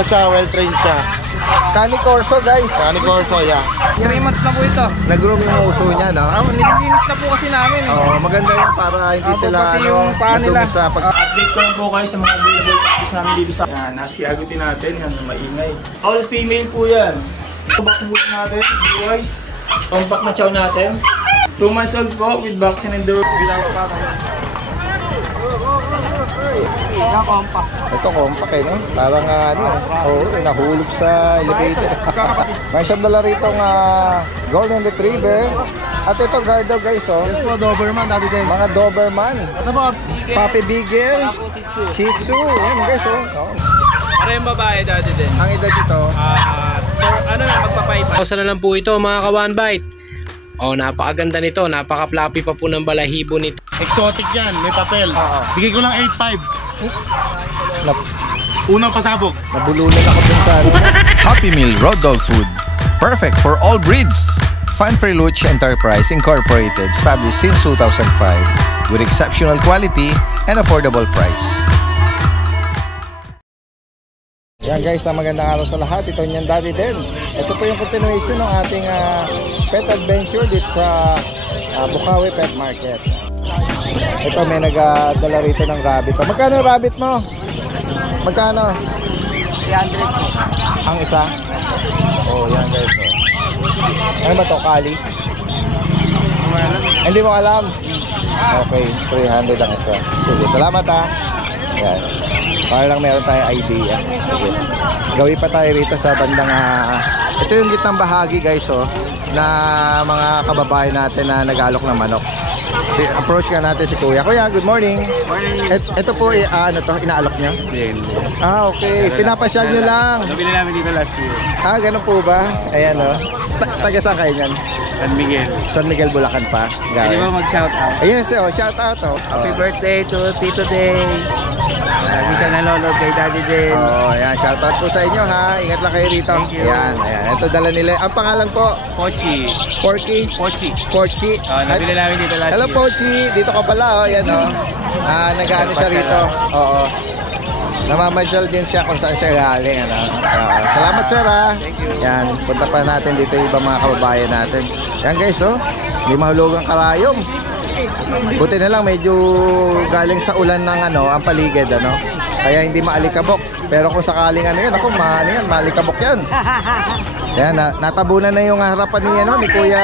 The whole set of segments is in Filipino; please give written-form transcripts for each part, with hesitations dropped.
Ano siya, well-trained siya. Cani Corso guys. Cani Corso, yeah. 3 months na po ito. Nag-groom yung uso niya, no? Nililinis na po kasi namin. Maganda yun para hindi sila yung paa nila. Sa Update ko lang po kayo sa mga available packages namin dito sa nasiagutin natin, yan, maingay. All female po yan. Back boot natin, blue-eyes. Compact na chow natin. 2 months old po with vaccine and door. Bilang pa kayo. Yan, compact. Ito compact no? Parang nahulog sa elevator. May siyang dala rito Golden Retriever. At ito guard dog guys, Yes po, Doberman, dati din. mga Doberman. Ito po, Puppy Beagle, Shih Tzu. Yan guys, Parang babae dati din. Ang edad nito, Magpa-5. Pausa na lang po ito mga ka-one bite. Napakaganda nito, napaka-fluffy pa po ng balahibo nito. exotic yan, may papel. Bigay ko lang 8.5. Unang pasabog. nabulunan ako dun sa Happy Meal Road Dog Food. Perfect for all breeds. Fun Freluch Enterprise Incorporated, established since 2005 with exceptional quality and affordable price. Yan guys, magandang araw sa lahat. Ito yung Daddy Den. Ito po yung continuation ng ating pet adventure dito sa Bukawi Pet Market. Ito may nagdala rito ng rabbit. Magkano rabbit mo? Magkano? 300. Ang isa? Yan guys. Ano ba to? Kali? Hindi mo alam? Okay, 300 ang isa. Sige, salamat Yan. Para lang meron tayong idea. Okay. Gawin pa tayo rito sa bandang ito yung gitnang bahagi guys na mga kababayan natin na nag-alok ng manok. Approach ka natin si Kuya. Kuya, good morning. Ito po inaalok niya? Okay. Pinapasyal nyo lang. Nabili namin dito last year. Ganun po ba? Ayan taga saan kayo niyan? San Miguel. San Miguel, Bulacan pa. Pwede ba mag-shout out? Yes, shout out. Happy birthday to Tito Day. Lagi siya nalolog kay Daddy Day. Ayan, shout out po sa inyo Ingat lang kayo rito. Thank you. Ayan. Ito dala nila. Ang pangalan po? Pochi. Porky. Pochi. Nabili namin dito last Hello year. Pochi. Dito ka pala Ayan nag-ano siya rito. Namamasyal din siya kung saan siya galing. Salamat sir Thank you. Yan, punta pa natin dito yung ibang mga kababayan natin. Yan guys hindi mahulugang karayom. Buti na lang medyo galing sa ulan ng ang paligid kaya hindi maalikabok. Pero kung sakaling yan maalikabok yan. Yan, natabunan na yung harapan ni Kuya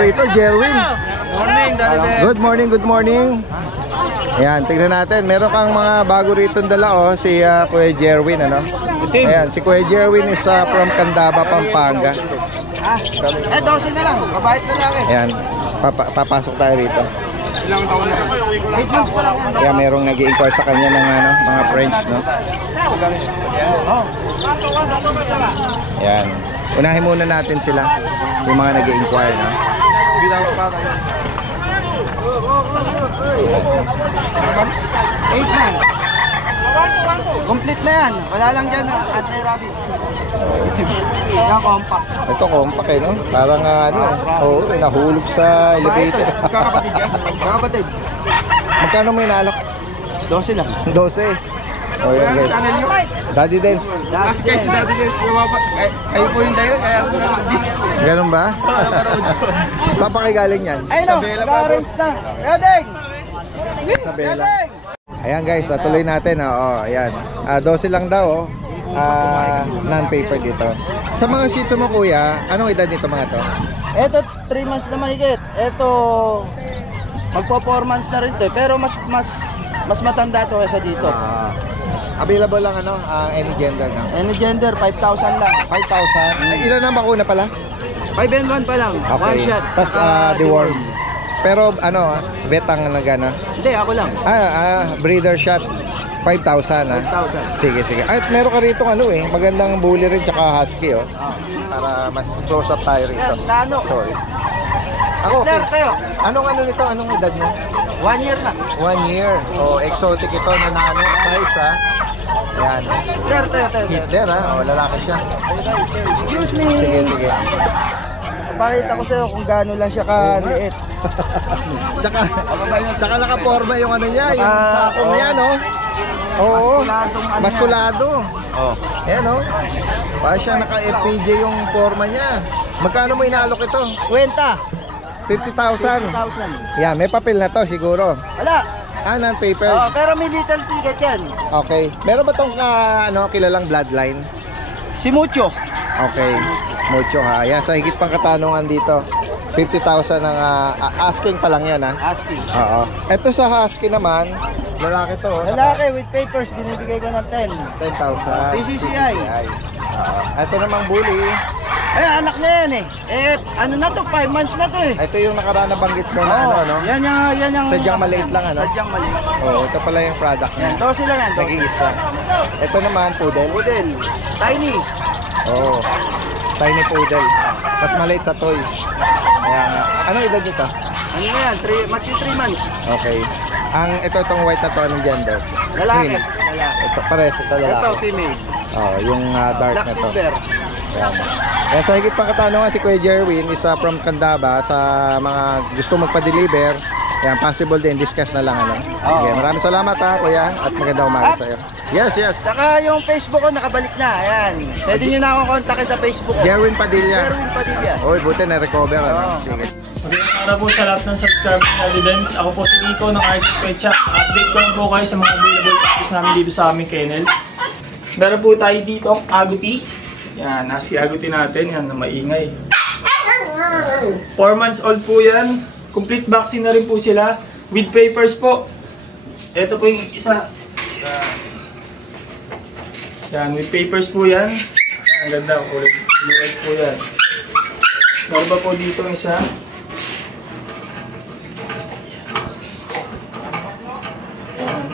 rito, Jerwin. Morning, Daddy Den. Good morning. Ayan, tignan natin. Meron kang mga bago rito dala si Kuya Jerwin Ayan, si Kuya Jerwin is from Candaba, Pampanga. 12 na lang. Kabait na lang Ayan, papasok tayo rito. Ilang taon na? 8 months pa lang. Kaya merong nag-i-inquire sa kanya ng mga French Ayan. Unahin muna natin sila yung mga nag-i-inquire Bilang pa tayo. 8 months. Complete na yan. Wala lang dyan anti-rabbit. Yan, compact. Ito compact Parang nahulog sa elevator. Kakapatid yan. Kakapatid. Magkano mo inalok? 12 lang. 12. Yan guys. Daddy Dance. Daddy Den. Kayo po yung dayo, kaya ako naman din. Ganun ba? Saan pa kayo galing yan? Ayun nag-arrange na. Yadeng! Isabela. Ayan guys, tuloy natin. Ayan. 12 lang daw. Non-paper dito. Sa mga Shih Tzu mo kuya, anong edad nito mga to? Ito 3 months na mahigit. Ito magpo 4 months na rin to. Pero mas matanda to kaysa dito. Available lang any gender Any gender 5,000 lang. 5,000. Ilan na bakuna pala? 5 and 1 pa lang. One shot. Tapos deworm. Pero vet ang nagana. Hindi, ako lang. Breeder shot. 5,000 5,000. Sige. At meron ka rito magandang bully rin tsaka husky para mas close up tayo rito. Nano. Sorry. Ako, Sir, tayo. Anong nito? Anong edad niya? 1 year na. 1 year. Exotic ito na size Yan. Sir, tayo. Hitler lalaki siya. Excuse me. Sige. papakita ko sa'yo kung gaano lang siya kaliit. Tsaka nakaporma yung ano niya, yung sako niya, no? Oo, maskulado. Oh, ayan, no? Para siya naka-FPJ yung forma niya. Magkano mo inaalok ito? Kwenta. 50,000. 1,000. Yan, may papel na to siguro. Wala. Non-paper. Oh, pero may little ticket yan. Okay. Meron ba tong kilalang bloodline? Si Mucho. Okay. Mucho ha. Yan, sa higit pang katanungan dito. 50,000 ang asking pa lang yan ha. Asking. Oo. Ito sa husky naman, lalaki to. Lalaki with papers, binibigay ko ng 10. 10,000. PCCI. Oo. Ito namang bully. Ay, anak na yan eh. Ano na to? 5 months na to eh. Ito yung nakaraan na banggit mo na ano, no? Yan yung... Sadyang maliit lang, ano? Sadyang maliit. Oo, ito pala yung product niya. Yan, 12 lang yan. Nag-iisa. Ito naman, poodle. Poodle. Tiny. Oo. Tiny poodle. Mas maliit sa toy. Kaya nga. Anong edad nito? Ano na yan? 3 months. Okay. Itong white na to, anong gender? Lalaki. Male. Lalaki. Ito, pares. Ito lalaki. Ito, female. Oo, yung dark Black na to. silver. Ayan. Kaya sa higit pang katanungan, si Kuya Jerwin isa from Candaba sa mga gusto magpa-deliver. Yan, possible din, discuss na lang ano. Okay, maraming salamat ha, Kuya, at magandang umaga sa iyo. Yes. Saka yung Facebook ko nakabalik na. Ayan. Pwede nyo na akong kontakin sa Facebook ko. Jerwin Padilla. Jerwin Padilla. Oy, buti na-recover ano. Sige. Para po sa lahat ng subscriber na evidence, ako po si Rico ng Arctic Pet Shop. Update ko lang po kayo sa mga available packages namin dito sa aming kennel. Meron po tayo dito ang Agouti. Yan, nasi Agouti natin, yan na maingay. 4 months old po yan. Complete vaccine na rin po sila. With papers po. Ito po yung isa. Yan, with papers po yan. Yan, ang ganda. Kulay po yan. Meron ba po dito ang isa?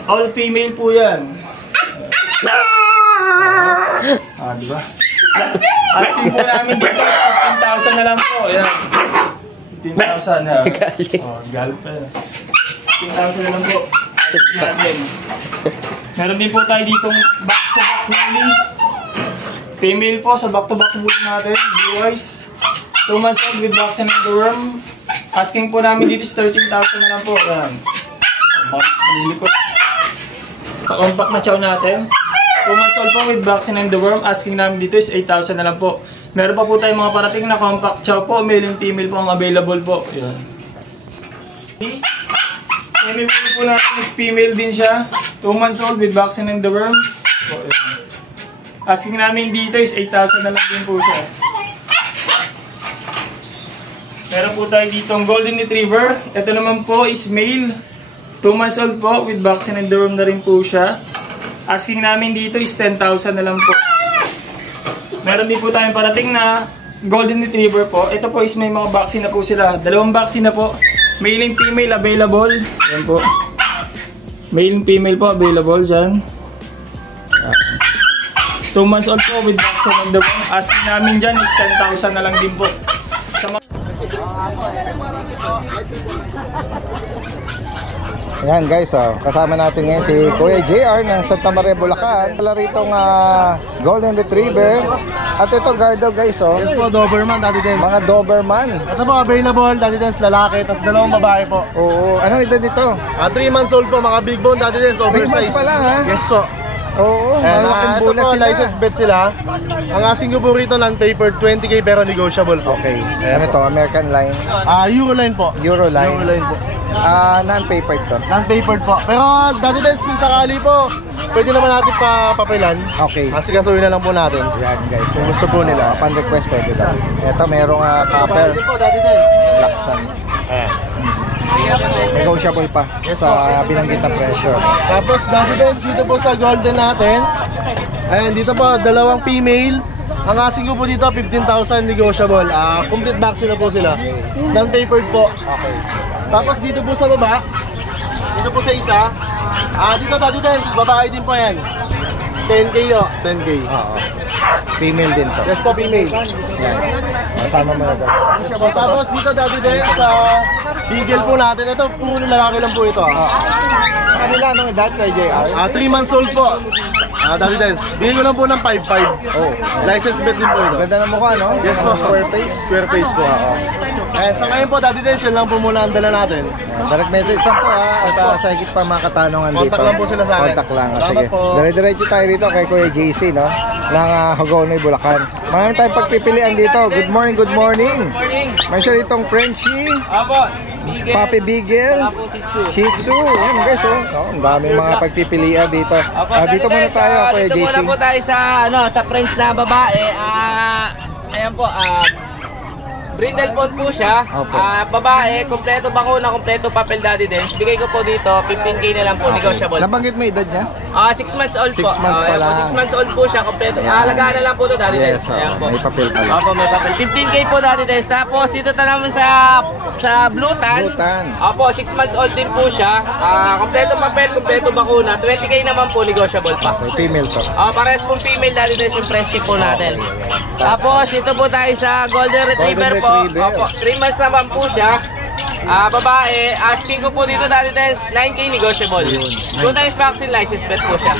All female po yan. Diba? Asking po namin dito, 15,000 na lang po. Ayan. 15,000 na. Galit pa yan. 15,000 na lang po. Asking natin. Meron din po tayo ditong back-to-back bully. Female po sa back-to-back bully natin. Blue eyes. 2 months old with vaccine and the worm. Asking po namin dito is 13,000 na lang po. Ayan. Manilipot. Sa compact na chow natin. 2 months old po with vaccine and the worm. Asking namin dito is 8,000 na lang po. Meron pa po tayong mga parating na compact chow po. Male and female po ang available po. Ayan. Female po natin is female din siya. 2 months old with vaccine and the worm. So, asking namin dito is 8,000 na lang din po siya. Meron po tayo dito ang golden retriever. Ito naman po is male. 2 months old po with vaccine and the worm na rin po siya. Asking namin dito is 10,000 na lang po. Meron din po tayong parating na golden retriever po. Ito po is may mga vaccine na po sila. 2 vaccine na po. Male and female available. Yan po. Male and female po available dyan. 2 months old po with vaccine and the worm. Asking namin dyan is 10,000 na lang din po. Ayan guys, kasama natin ngayon si Kuya JR ng Santa Maria, Bulacan. Wala ritong Golden Retriever. At ito Gardo guys, Yes po, Doberman, Daddy Dance. mga Doberman. Ito po, available, Daddy Dance, lalaki, tapos 2 babae po. Oo, anong edad nito? 3 months old po, mga big bone, Daddy Dance, 3 months oversize. pa lang ha? Yes po. Oo, malaking Ito bola po, sila. license bet sila. Ang asking ko po rito, non-papered, 20K pero negotiable po. Okay, ano to? American line? Euroline po. Euroline? Euroline po. Non-papered to. Non-papered po. Pero Daddy Dance, kung sakali po, pwede naman natin papilan. Okay. Kasuhin na lang po natin. Yan guys. Kung gusto po nila. Upon request pwede lang. Ito merong copper. Pwede po, Daddy Dance. Black tan. Negotiable pa sa binanggit na presyo. Tapos Daddy Dance, dito po sa golden natin. Ayan, dito po, 2 female. Ang asking ko po dito, 15,000 negotiable. Complete vaccine na po sila. Non-papered po. Okay. Tapos dito po sa baba, dito po sa isa. Dito Daddy Dance, babae din po yan. 10K o, 10K. Oo. Female din to. Yes po, female. Yan. Kasama mo na to. Tapos dito Daddy Dance, sa Beagle po natin. Ito, puro lalaki lang po ito. Sa kanila, anong edad kay JR? 3 months old po. Daddy Dance. Bigyan ko lang po ng 5-5. Oh. License bet din po ito. Ganda ng mukha, no? Yes po. Square face. Square face po. And sa ngayon po, Daddy Dance, yun lang po muna ang dala natin. Direct message lang po ha. At sa higit pa mga katanungan dito. Contact lang po sila sa akin. Contact lang. Salamat Sige. po. Dire-diretso tayo rito kay Kuya JC, no? Ng Hagonoy, Bulacan. Marami tayong pagpipilian dito. Good morning, good morning. May siya ritong Frenchie. Apo, Bigel. Papi Bigel. Shih Tzu. Yan guys, oh. Ang daming mga pagpipilian dito. Dito muna tayo, Kuya Dito JC. muna po tayo sa, sa French na babae. Ayan po, brindle pond po siya. Opo. Babae, kompleto bakuna, kompleto papel Daddy Dance. Bigay ko po dito, 15K na lang po, negotiable. Nabanggit mo edad niya? 6 months old po. 6 months pa Ayan po, lang. 6 months old po siya, kompleto. Alagaan na lang po ito Daddy Dance. Ayan po. May papel pala. Opo, may papel. 15K po Daddy Dance. Tapos dito ta naman sa Blue Tan. Blue Tan. Opo, 6 months old din po siya. Kompleto papel, kompleto bakuna. 20K naman po, negotiable pa. Okay, female to. Parehas pong female Daddy Dance yung Frenchie po natin. Tapos dito po tayo sa Golden Retriever po. Retriever. Opo, 3 months naman po siya. Babae, asking ko po dito Daddy Dance, 9K negotiable. 2 times vaccine license bet po siya.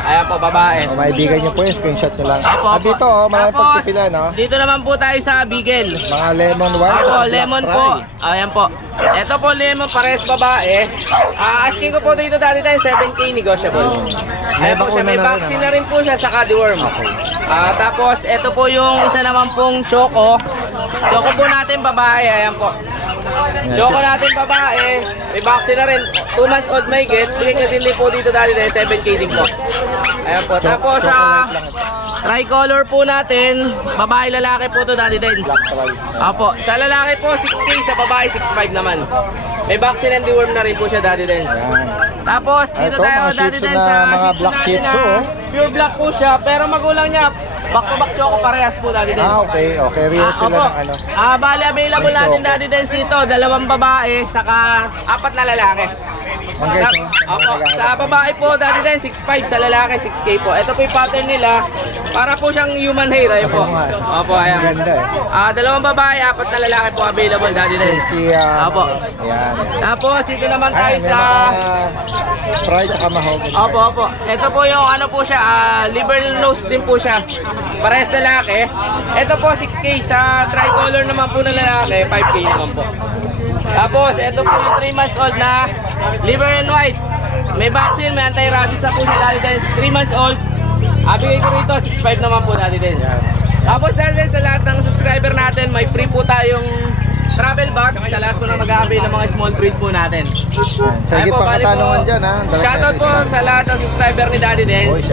Ayan po, babae. O, maibigan niyo po yung screenshot niyo lang. Opo, opo. Dito, maraming Tapos, pagpipila, no? Dito naman po tayo sa Beagle. Mga lemon white. Opo, Black lemon fry. po. Ayan po. Ito po lemon, pares babae. Asking ko po dito Daddy Dance, 7K negotiable. Ayan po siya, may vaccine na rin po siya sa deworm. Tapos, ito po yung isa naman pong choco. Choco po natin babae, ayan po. Choco natin babae, may vaccine na rin. 2 months old may get. Bigay ka din po dito Daddy Dance, 7K din po. Ayan po. Tapos tricolor po natin, babae lalaki po to Daddy Dance. Apo, sa lalaki po 6K, sa babae 6.5 naman. May vaccine and deworm na rin po siya Daddy Dance. Tapos dito Ito, tayo mga Daddy Shih Tzu Dance na sa mga Shih Tzu black Shih natin Tzu, na pure black po siya, pero magulang niya back to back choco parehas po Daddy Dance. Okay. Real sila Opo. ng ano. Bali available natin Daddy Dance dito, 2 babae, saka 4 na lalaki. Ang guys, Opo, sa babae po Daddy Dance 6.5, sa lalaki 6K po. Ito po yung pattern nila, para po siyang human hair, ayun po. Opo, ayan. Ganda eh. 2 babae, 4 na lalaki po available Daddy Dance. Opo. Yan. Tapos dito naman tayo May sa mga fry tsaka mahogany. Opo. Ito po yung ano po siya, liver nose din po siya. Parehas lalaki. Ito po 6K, sa tricolor naman po na lalaki, 5K naman po. Tapos ito po yung 3 months old na liver and white. May vaccine, may anti-rabies na po siya Daddy Dance. 3 months old. Bigay ko rito 6.5 naman po Daddy Dance. Tapos Daddy Dance, sa lahat ng subscriber natin, may free po tayong travel bag sa lahat po na mag-a-avail ng mga small breed po natin. Sa higit pa katanungan dyan, ha? Shoutout po sa lahat ng subscriber ni Daddy Dance.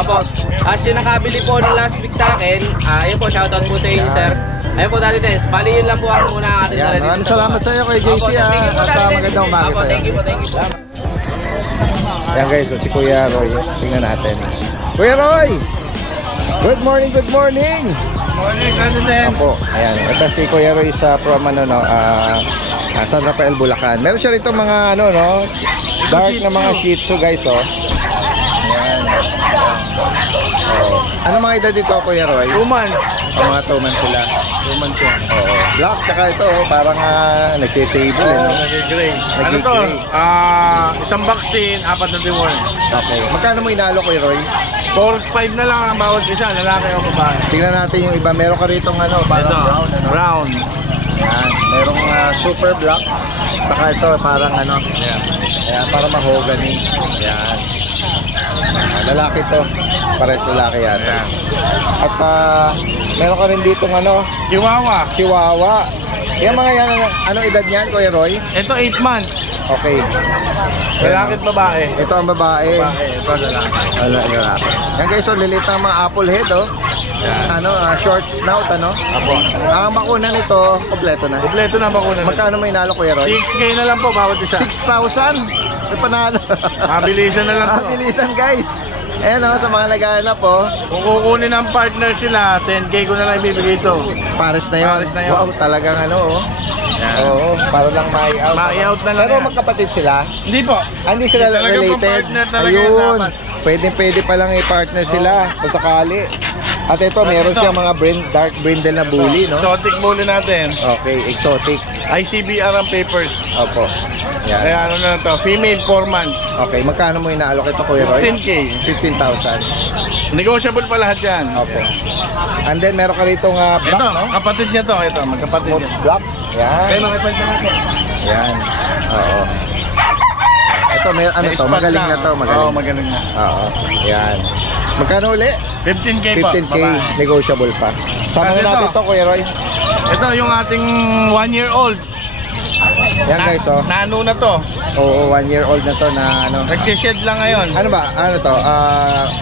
Opo. As yung nakabili po ng last week sa akin, ayun po, shoutout po sa inyo sir. Ayun po Daddy Dance, bali yun lang po ang muna ang ating dala dito. Maraming salamat sa iyo kay JC, ha? At magandang umaga sa iyo. Thank you po. Yan guys, si Kuya Roy. Tingnan natin. Kuya Roy! Good morning, good morning! Morning, Daddy Dance. Opo, ayan. Ito si Kuya Roy sa from San Rafael, Bulacan. Meron siya rito mga dark na mga Shih Tzu guys, oh. Ayan. Ano mga edad dito, Kuya Roy? 2 months. Mga 2 months sila. 2 months yan. Oo. Black, tsaka ito, parang nagsisable, no? Nag-gray. Ano to? Isang vaccine, 4 na deworm. Okay. Magkano mo inalo, Kuya Roy? 4-5 na lang ang bawat isa, lalaki o babae. Tingnan natin yung iba. Meron ka rito parang Ito, brown. Yan. Merong super black. Saka ito, parang Ayan, parang mahogany. Yan. Lalaki to. Pares lalaki yan. At meron ka rin dito Chihuahua. Chihuahua. Yung mga yan, anong edad niyan, Kuya Roy? Ito 8 months. Okay. Lalaki at babae. Ito ang babae. Ito lalaki. Lalaki. Yan guys, so lilit ang mga apple head, oh. Short snout, Apo. Ang bakuna nito, kompleto na. Kompleto na bakuna. Magkano may inalo, Kuya Roy? 6K na lang po bawat isa. 6,000? May panalo. Mabilisan na lang po. Mabilisan guys. Ayan sa mga naghahanap po. Kung kukunin ng partner sila, 10K ko na lang ibibigay ito. Pares na yun. Pares na yun. Wow, talagang Oo, para lang ma-out. Ma-out na lang Pero yan. magkapatid sila? Hindi po. Hindi sila Talagang related. partner talaga yan Ayun. dapat. Pwede pa lang i-partner sila kung sakali. At ito, meron siya mga dark brindle na bully, no? Exotic bully natin. Okay, exotic. ICBR ang papers. Opo. Yan. Kaya ano na to, female 4 months. Okay, magkano mo inaalok ito, Kuya Roy? 15K. 15,000. Negotiable pa lahat yan. Opo. And then, meron ka rito nga black, Ito, no? kapatid niya to. Ito, magkapatid niya. Black. Yan. Kaya makipag na natin. Yan. Oo. Ito, may, ano to? Magaling na to. Magaling. Oo, magaling na. Oo. Yan. Magkano uli? 15K po. 15K. babae. Negotiable pa. Sama Kasi na natin ito. to, Kuya Roy. Ito yung ating 1-year-old. Yan guys, oh. Nano na to. Oo, 1 year old na to na ano. Nagsished lang ngayon. Ano ba? Ano to?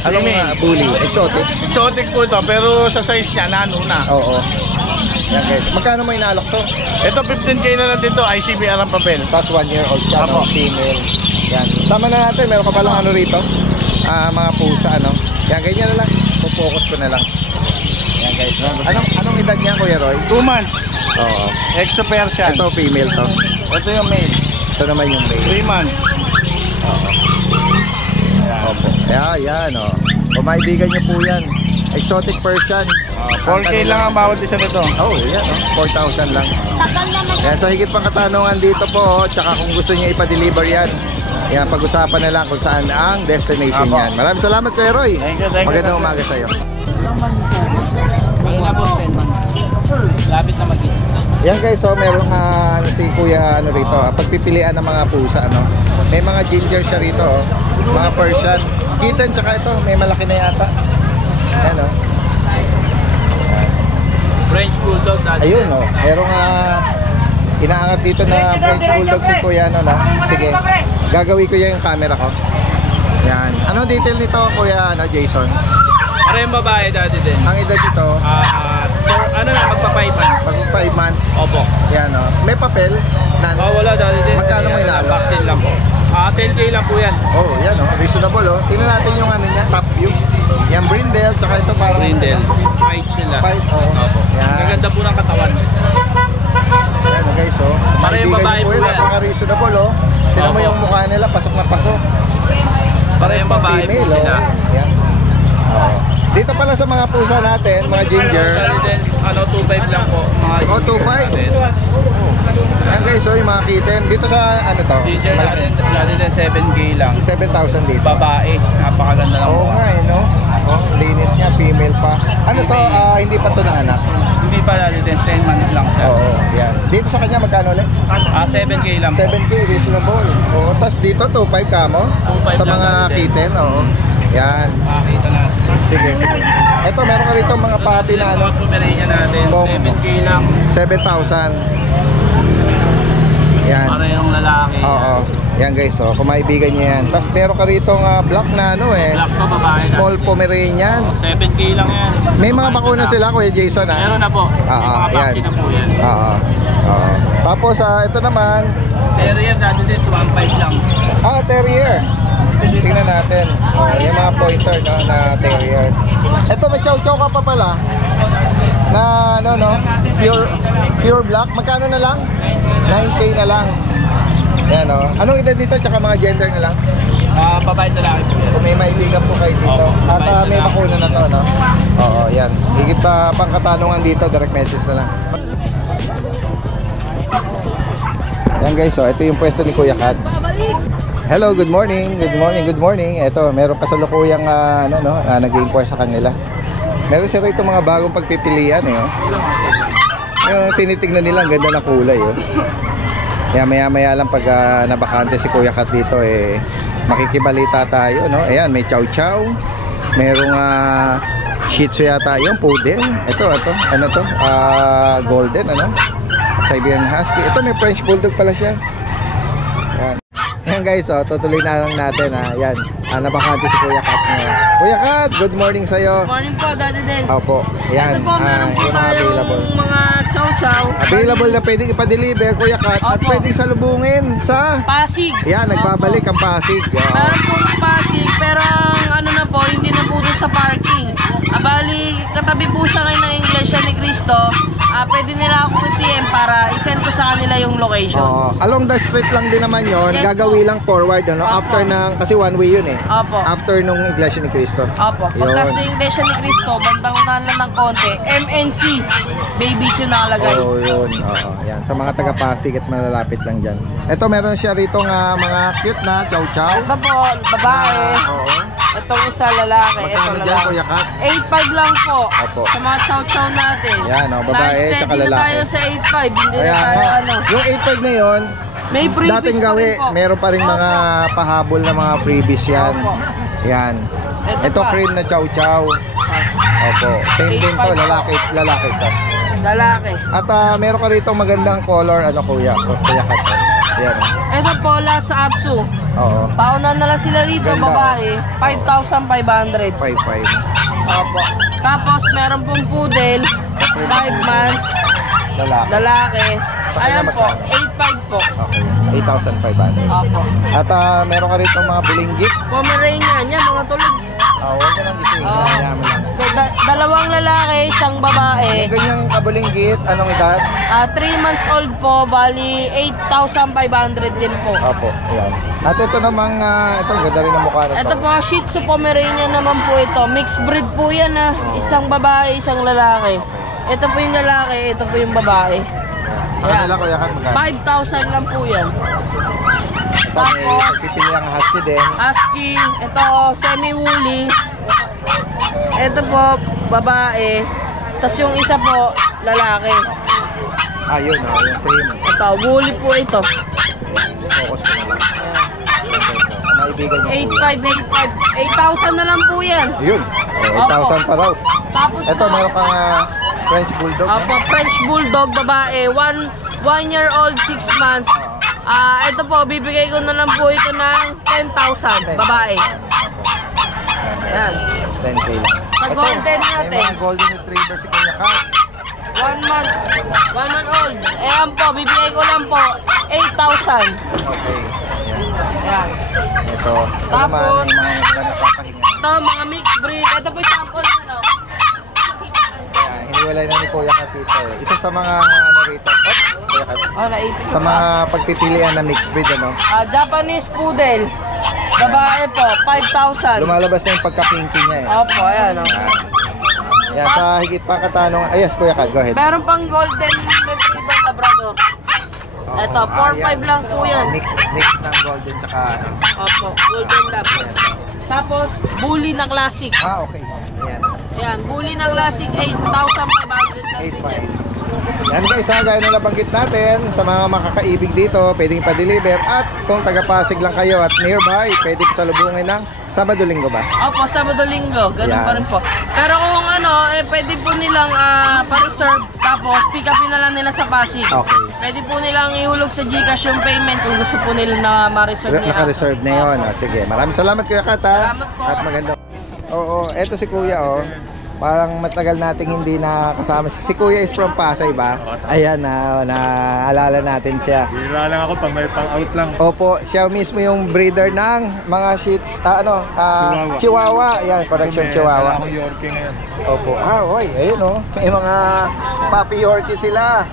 Anong Female. bully? Exotic? Exotic po ito, pero sa size niya, nano na. Oo. Yan guys. Magkano mo inaalok to? Ito 15K na natin to, ICBR ang papel. Tapos 1 year old siya, no? Apo. Female. Yan. Sama na natin. Meron ka palang ano rito? Mga pusa, ano? Yan, ganyan na lang. Focus ko na lang. Yan guys. Anong edad niya, Kuya Roy? 2 months. Oo. Extra Persian. Ito, female to. Ito yung male. Ito naman yung male. 3 months. Oo. Opo. Yan, oh. Kumaibigan niyo po yan. Exotic Persian. 4K lang ang bawat isa nito. Oh, yan, oh. 4,000 lang. Yan, so higit pang katanungan dito po, tsaka kung gusto niya ipa-deliver yan, yan, pag-usapan na lang kung saan ang destination Apo. yan. Maraming salamat kay Roy. Thank you. Magandang umaga sa iyo. Lapit na mag-iis. Yan guys, so meron si Kuya ano rito, pagpipilian ng mga pusa, ano. May mga ginger siya rito, oh. Mga Persian. Kitten, tsaka ito, may malaki na yata. Yan, oh. French Bulldog dati. Ayun, oh. Merong inaangat dito na French Bulldog si Kuya, ano na. Sige, gagawin ko yung camera ko. Yan. Ano detail nito, Kuya Jason? Parehong babae dati din. Ang edad dito, Magpa 5 months. pag 5 months. Opo. Yan, oh. May papel. Wala dati din. Magkano mo inaalok? Vaccine lang po. 10K lang po yan. Oh, yan, oh. Reasonable, oh. Tingnan natin yung ano niya, top view. Yan, brindle, tsaka ito parang... Brindle. Fight sila. Fight, oh. Opo. Yan. Maganda po ng katawan. Yan, guys, oh. Parehong babae po yan. Napaka-reasonable, oh. Tingnan mo Opo. yung mukha nila, pasok na pasok. Parehong pang babae po female, sila. oh. Yan. Oh. Dito pala sa mga pusa natin, mga ginger. Dati din, 2.5 lang po. Mga Oh, 2.5. Yan guys, oh, yung mga kitten. Dito sa, ano to? Ginger Malaki. dati din 7K lang. 7,000 dito. Babae. Napakaganda lang Oo po. nga, eh, no? Oh, linis niya, female pa. Ano to, hindi pa to na anak? Hindi pa dati din, 10 months lang siya. Oo, yan. Dito sa kanya, magkano ulit? 7K lang po. 7K, reasonable. Oo, tapos dito, 2.5 kamo? 2.5 Sa lang mga natin. kitten, oo. Yan. Makakita natin. Sige, sige. Ito, meron ka rito mga papi na ano, Mga Pomeranian natin, Bong. 7K lang. 7,000. Yan. Para yung lalaki. Oo. Yan guys, oh, kumaibigan niya yan. Tapos meron ka rito black na ano eh. Black to babae na. Small Pomeranian. 7K lang yan. May mga bakuna sila, Kuya Jason, ha? Meron na po. May mga yan. vaccine na po yan. Oo. Oo. Tapos, ito naman, Terrier dati din, 1.5 lang. terrier. Tingnan natin. Yung mga pointer, no, na terrier. Ito, may chow-chow ka pa pala. Na, ano, no? Pure black. Magkano na lang? 9K na lang. Yan, no? Anong edad dito? Tsaka mga gender na lang? Babae lalaki po yan. Kung may maibigan po kayo dito. Opo, At babae may lalaki. bakuna na to, no? Oo, yan. Higit pa pang katanungan dito, direct message na lang. Yan guys, so ito yung pwesto ni Kuya Kat. Hello, good morning. Good morning, good morning. Ito, meron kasalukuyang nag-inquire sa kanila. Meron sila rito mga bagong pagpipilian, eh. Oh. Yung tinitignan nila, ang ganda ng kulay, oh. Kaya maya-maya lang pag nabakante si Kuya Kat dito, eh, makikibalita tayo, no? Ayan, may chow chow. Merong shih tzu yata yung poodle. Ito, ano to? Golden, ano? Siberian Husky. Ito, may French Bulldog pala siya. Ayan. Ayan guys, tutuloy na lang natin, Ayan, nabakante si Kuya Kat. Kuya Kat, good morning sa'yo. Morning po, Daddy Des. Opo. Ayan, Ito po, meron po yung mga tayong available. mga chow-chow. Available na pwedeng ipa-deliver, Kuya Kat, at Opo. pwedeng salubungin sa... Pasig. Yan, nagbabalik ang Pasig. Meron po Pasig, pero ang ano na po, hindi na po doon sa parking. Bali, katabi po siya ngayon ng Iglesia ni Cristo. pwede nila akong i-PM para i-send ko sa kanila yung location. Along the street lang din naman yon, Yes, gagawi lang forward, ano? Opo. After ng, kasi one way yun eh. Opo. After nung Iglesia ni Cristo. Opo. Pagkas na yung Iglesia ni Cristo, bandang unahan lang ng konti, MNC, babies yung nakalagay. Oo, yun. Oo, yan. Sa mga taga-Pasig at malalapit lang dyan. Ito, meron siya rito nga mga cute na chow-chow. Ito po, babae. Oo. Itong isa lalaki. Ito Magkano dyan, lalaki. Kuya Kat? 8.5 lang po. Opo. Sa mga chow-chow natin. Yan, babae Nice, tsaka steady na lalaki. tayo sa 8.5. Hindi na Kaya tayo nga, ano. yung 8.5 na yun, May freebies dating pa gawi, rin po. meron pa rin mga pahabol na mga freebies yan. Opo. Yan. Ito pa. cream na chow-chow. Opo. Same din to, 8.5 lalaki to. Lalaki. At meron ka rito magandang color, ano kuya? Kuya Kat. Yan. Ito po, sa Apsu. Oo. Pauna na lang sila rito, Ganda. babae. 5,500. 5.5. Opo. Tapos, meron pong poodle. 5 months. Lalaki. Lalaki. Sa kanya Ayan po, magkano? 8.5 po. Okay. 8,500. Opo. At meron ka rito mga bulinggit. Pomeranian, yan, mga tulog. Huwag ka nang gising. Oo. Hayaan mo lang. Dalawang lalaki, isang babae. Yung ganyang kabulinggit, anong edad? 3 months old po, bali 8,500 din po. Opo, ayan. At ito namang, ito, ganda rin ang mukha nito. Ito po, Shih Tzu Pomeranian naman po ito. Mixed breed po yan Isang babae, isang lalaki. Ito po yung lalaki, ito po yung babae. Sa kanila, Kuya Kat, magkano? 5,000 lang po yan. Ito, may pagpipili ang husky din. Husky, ito semi-woolly. Ito po, babae. Tapos yung isa po, lalaki. Ayun, yung cream. Ito, woolly po ito. Focus ko na lang. Ang maibigan niyo, Kuya. 8,500 na lang po yan. Ayun, 8,000 pa raw. Tapos Ito, po, meron kang French Bulldog. Opo, French Bulldog, babae. 1 year old, 6 months. Ito po, bibigay ko na lang po ito ng 10,000, babae. Ayan. 10K lang. Sa golden natin. May mga golden retriever si Kuya Kat. 1 month old. Ayan po, bibigay ko lang po 8,000. Okay. Ayan. Ito. Ito naman, Tapos, yung mga nagpapahinga. Ito, mga mixed breed. Ito po yung sample na Kaya, hiniwalay na ni Kuya Kat dito. Isa sa mga, ano rito, Kuya Kat, naisip ko sa pa. mga pagpipilian na mixed breed, ano, Japanese Poodle. Babae po, 5,000. lumalabas na yung pagka-pinky niya eh. Opo, ayan. Yan, sa higit pa katanong, yes, Kuya Kat, go ahead. Meron pang golden retriever labrador. Ito, 4,500 lang po yan. Mix ng golden tsaka, ano. Opo, golden lab. Tapos, bully na classic. Okay. Ayan. Ayan, bully na classic, 8,500 lang. 8.5. Yan guys, gaya na nabanggit natin, sa mga makakaibig dito, pwedeng pa-deliver. At kung taga-Pasig lang kayo at nearby, pwedeng salubungin ng Sabado-Linggo ba? Opo, Sabado-Linggo, ganun Yan. pa rin po. Pero kung pwede po nilang pa-reserve, tapos pick upin na lang nila sa Pasig. Okay. Pwede po nilang ihulog sa Gcash yung payment kung gusto po nila na ma-reserve nila. Naka-reserve na yun. Sige, maraming salamat Kuya Kat, ha? Salamat po. At maganda. Oo, eto si Kuya, oh. Parang matagal nating hindi nakasama. Si Kuya is from Pasay ba? Ayan, naalala natin siya. Bira lang ako pag may pang-out lang. Opo, siya mismo yung breeder ng mga shits, Chihuahua. Ayan, correction, Chihuahua. Ako Yorkie ngayon. Opo. Oy, ayun oh. May mga puppy Yorkie sila.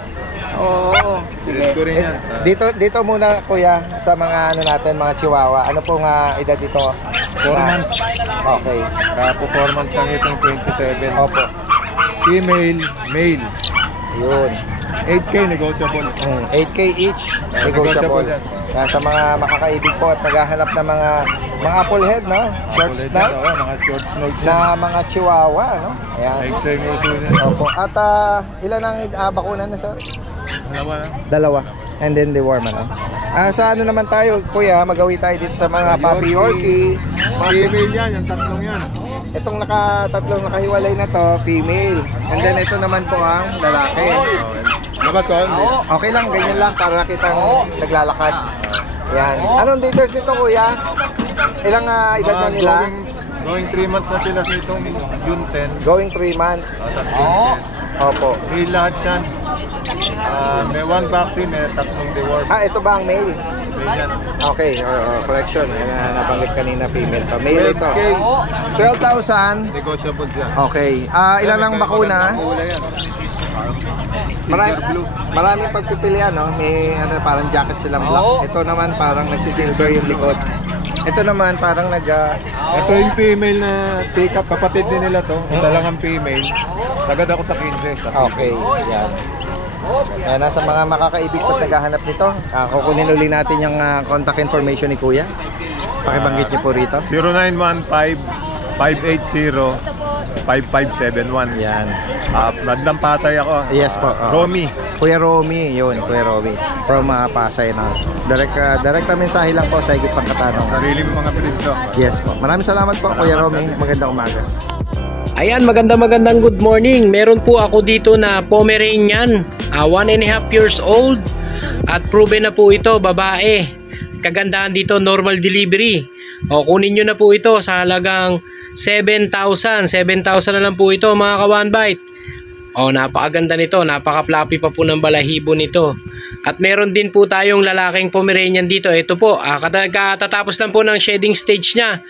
Oo. Sige. Rin yan. Dito muna Kuya sa mga natin, mga Chihuahua. Ano pong edad dito? 4 months. Okay. Performance lang itong 27. Opo. Female, male. Yun. 8K negotiable. 8K each. Negotiable. Negotiable yan. Kaya sa mga makakaibig po at naghahanap ng mga apple head, no? Short snout Mga short snout na mga Chihuahua, no? Ayan. Extra yung uso niya. Opo. At ilan ang bakuna na sa? Dalawa. 2. And then the worm, ano? Sa ano naman tayo, Kuya, magawi tayo dito sa mga puppy Yorkie. Female yan, yung tatlong yan. Itong tatlong nakahiwalay na to, female. And then ito naman po ang lalaki. Labas ko, hindi. Okay lang, ganyan lang para nakitang naglalakad. Yan. Anong details nito, Kuya? Ilang edad na nila? Going 3 months na sila nitong June 10. Going 3 months. Opo. Male lahat yan. May 1 vaccine, tatlong deworm. Ito ba ang male? Male yan. Okay, correction. Nabanggit kanina female to. Male ito. 12,000. Negotiable siya. Okay. Ilan lang bakuna? Bakuna yan. Maraming pagpipilian, no? May ano, parang jacket silang black. Ito naman parang nagsisilver yung likod. Ito naman parang Ito yung female na take-up. Kapatid din nila to. Isa lang ang female. Sagad ako sa 15. Okay, yan. Yan, nasa mga makakaibig pag naghahanap nito. Kukunin uli natin yung contact information ni Kuya. Pakibanggit niyo po rito. 0915-580-5571. Yan. Bandang Pasay ako. Yes po. Romy. Kuya Romy, yun. Kuya Romy. From Pasay na. Direct mensahe lang po sa higit pang katanong. Sarili mo mga pinito. Yes po. Maraming salamat po, Kuya Romy. Magandang umaga. Ayan, magandang good morning. Meron po ako dito na Pomeranian, 1.5 years old at proven na po ito, babae. Kagandahan dito, normal delivery. O, kunin nyo na po ito sa halagang 7,000 na lang po ito, mga ka-one bite. O, napakaganda nito, napaka-fluffy pa po ng balahibo nito. At meron din po tayong lalaking Pomeranian dito. Ito po, katatapos lang po ng shedding stage niya.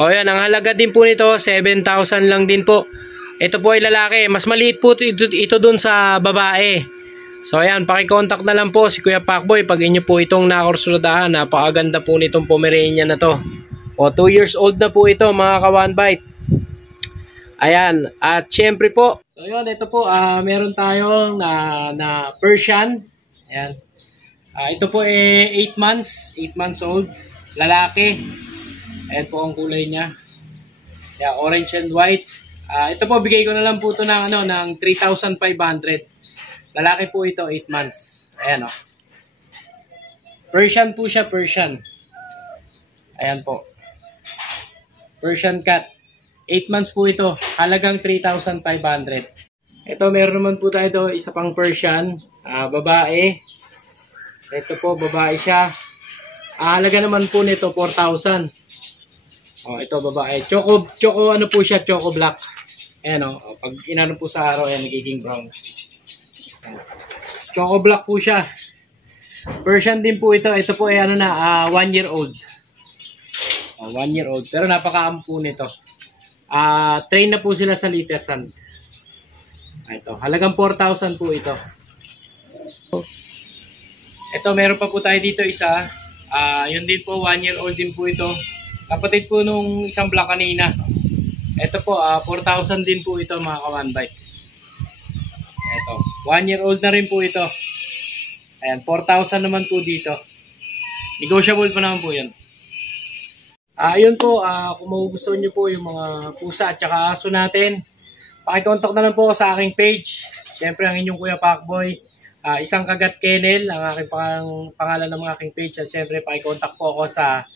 O yan, ang halaga din po nito, 7,000 lang din po. Ito po ay lalaki. Mas maliit po ito dun sa babae. So ayan, pakicontact na lang po si Kuya Pacboy pag inyo po itong nakursudahan. Napakaganda po nitong Pomeranian na to. O 2 years old na po ito, mga ka-one bite. Ayan, at syempre po. So yun, ito po, meron tayong na Persian. Ayan. Ito po ay 8 months old. Lalaki. Ayan po ang kulay niya. Yeah, orange and white. Ito po, bigay ko na lang po ito ng 3,500. Lalaki po ito, 8 months. Ayan o. Persian po siya, Persian. Ayan po. Persian cat. 8 months po ito. Halagang 3,500. Ito, meron naman po tayo ito, isa pang Persian. Babae. Ito po, babae siya. Halaga naman po nito, 4,000. Oh, ito babae. Choco ano po siya, choco black. Ayan oh, pag inano po sa araw, ayan, nagiging brown. Ayan. Choco black po siya. Persian din po ito. Ito po ay 1 year old. Oh, 1 year old. Pero napakaampo nito. Train na po sila sa litter sand. Ito, halagang 4,000 po ito. Ito, meron pa po tayo dito isa. Yun din po, 1 year old din po ito. Kapatid po nung isang black kanina. Ito po, 4,000 din po ito, mga ka-one bite. Ito, 1 year old na rin po ito. Ayan, 4,000 naman po dito. Negotiable pa naman po yun. Ayun po, kung magugustuhan nyo po yung mga pusa at saka aso natin, pakicontact na lang po sa aking page. Siyempre, ang inyong Kuya Pacboy. Isang Kagat Kennel, ang aking pangalan ng aking page. At siyempre, pakicontact po ako sa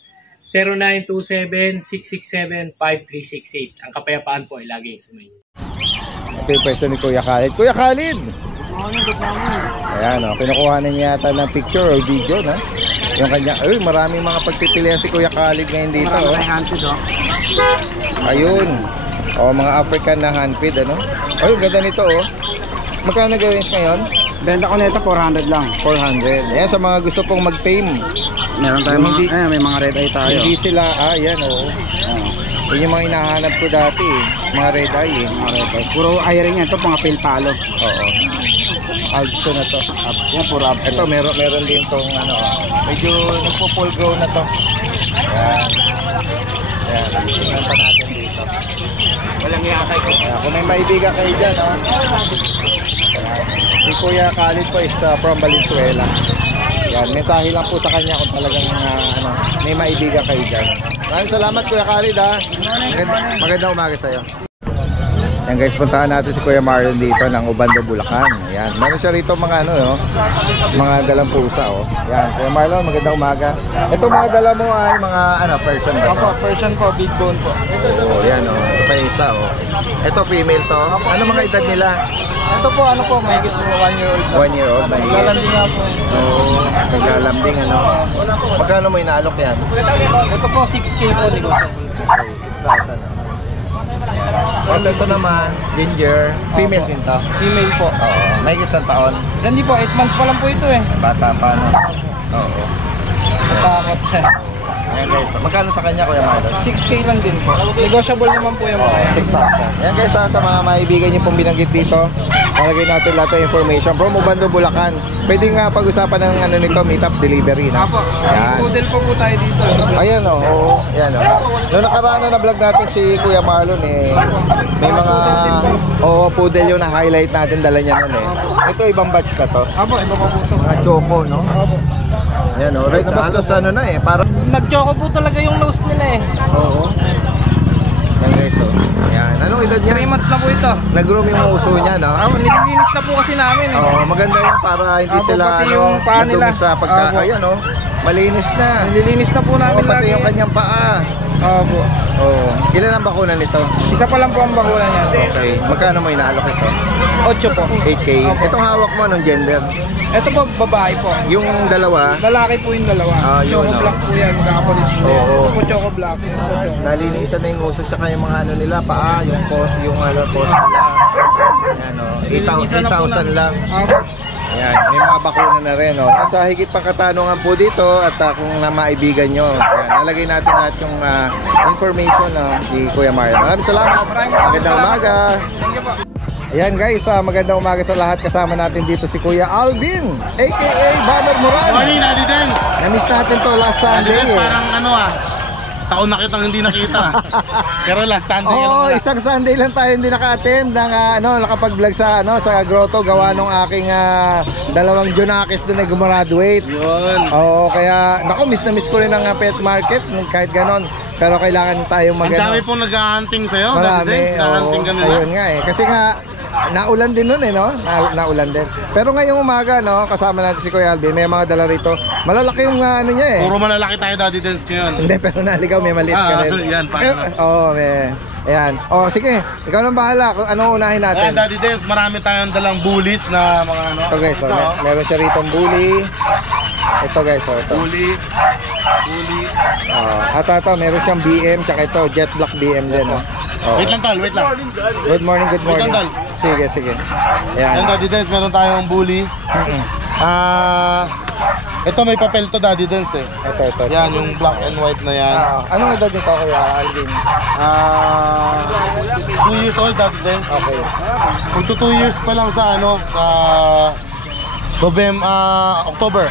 0927-667-5368. Ang kapayapaan po ay laging sumay. Ito yung pwesto ni Kuya Khalid. Kuya Khalid! Good morning. Ayan o, kinukuha na niya yata ng picture or video na. Yung kanya, maraming mga pagpipilian si Kuya Khalid ngayon dito. Maraming handfeed o. Ayun. O, mga African na handfeed, ano. Ayun, ganda nito o. Magkano gawin ngayon? Benta ko nito 400 lang. 400. Ayan, sa mga gusto pong mag-tame. Meron tayong may mga red eye tayo. Hindi sila, ayan o. Yun yung mga hinahanap ko dati eh. Mga red eye eh. Mga red eye. Puro eye ring yan. Ito, mga pale palo. Oo. Alto na to. Yan, puro up. Ito, meron din tong medyo nagpo-full grow na to. Ayan. Ayan. Tingnan pa natin dito. Walang iakay ko. Kung may maibigan kayo dyan, si Kuya Khalid po is from Valenzuela. Yan, mensahe lang po sa kanya kung talagang may maibigan kayo dyan. Maraming salamat Kuya Khalid ha. Magandang umaga sa'yo. Yan guys, puntahan natin si Kuya Marlon dito ng Ubando, Bulacan. Yan, meron siya rito mga mga dalang pusa oh. Yan, Kuya Marlon, magandang umaga. Ito mga dala mo ay mga Persian ba? Opo, Persian po, big bone po. Oo, yan oh. Ito pa isa oh. Ito female to. Ano mga edad nila? Ito po, mahigit po 1 year old. 1 year old, mahigit. Naglalambing nga po. Oo, naglalambing Magkano mo inaalok yan? Ito po, 6K po, negotiable. 6,000. Kasi ito naman, ginger, female din to. Female po. Oo, mahigit sa taon. Hindi po, 8 months pa lang po ito eh. Bata pa, no? Oo. Matakot. Ayan guys, magkano sa kanya Kuya Marlon? 6K lang din po. Negotiable naman po yung mga yan. 6,000. Ayan guys, sa mga maibigan niyo pong binanggit dito, lalagay natin lahat ng information. From Ubando, Bulacan. Pwede nga pag-usapan ng ano nito, meet up delivery na. Apo, Ayan. model po tayo dito. Ayan o, oo. Ayan o. Noong nakaraan na vlog natin si Kuya Marlon may mga poodle yung na-highlight natin, dala niya nun Ito ibang batch na to. Apo, iba pa po ito. Mga choco, no? Apo. Ayan o, right, halos ano na parang... Nag-choco po talaga yung nose nila Oo. Ayan guys, o. Ayan. Anong edad niya? 3 months na po ito. Nag-groom yung uso niya, no? Nililinis na po kasi namin Oo, maganda yung para hindi Apo, sila pati yung paa nila. sa pagka... Apo. Ayan o, malinis na. Nililinis na po namin Pati lagi. yung kanyang paa. Opo. Oo. Ilan ang bakuna nito? Isa pa lang po ang bakuna niya. Okay. Magkano mo inaalok ito? 8 po. 8K. Opo. Itong hawak mo, anong gender? Ito po, babae po. Yung dalawa, Lalaki po yung dalawa. Yun, Choco black po yan, magkakapalit po yan. Oo. Ito po choco black. Ito po choco. nalinisan na yung uso tsaka yung mga ano nila, paa, yung cost nila. Ayan o, 8,000 lang. Opo. Ayan, may mga bakuna na rin o. Nasa higit pang katanungan po dito at kung na maibigan nyo. Ayan, nalagay natin lahat yung information si Kuya Mario. Maraming salamat. Magandang umaga. Thank you po. Ayan guys, magandang umaga sa lahat. Kasama natin dito si Kuya Alvin, aka Babar Moran. Morning, Daddy Dance. Na-miss natin to last Daddy Sunday. Dance, parang taon na kitang hindi nakita. Pero last Sunday Oo, isang Sunday lang tayo hindi naka-attend ng nakapag-vlog sa sa grotto gawa nung aking dalawang Junakis doon ay gumraduate. Yun. Oo, kaya miss na miss ko rin ang pet market kahit ganon. Pero kailangan tayong Ang dami pong nag-hunting sa'yo, Daddy Marami. Dance. Nag-hunting ka nila. Ayun nga kasi nga naulan din nun no? Naulan din. Pero ngayong umaga kasama natin si Kuya Alvin, may mga dala rito. Malalaki yung niya Puro malalaki tayo, Daddy Dance ngayon. Hindi, pero naligaw, may maliit ka rin. Yan, paano? Oo, may. Ayan. O, sige. Ikaw nang bahala kung anong unahin natin. Ayan, Daddy Dance, marami tayong dalang bullies na mga Ito guys, meron siya rito bully. Ito guys, ito. Bully. At ito, meron siyang BM, tsaka ito, Jet Black BM din. Wait lang, Tol, wait lang. Good morning, good morning. Wait lang, Tol. Sige. Ayan, Ayan. Daddy Dance, meron tayong bully. Ito may papel to, Daddy Dance Ito. Yan, yung black and white na yan. Anong edad nito, Kuya Alvin? 2 years old, Daddy Dance. Okay. Kung 2 years pa lang sa October.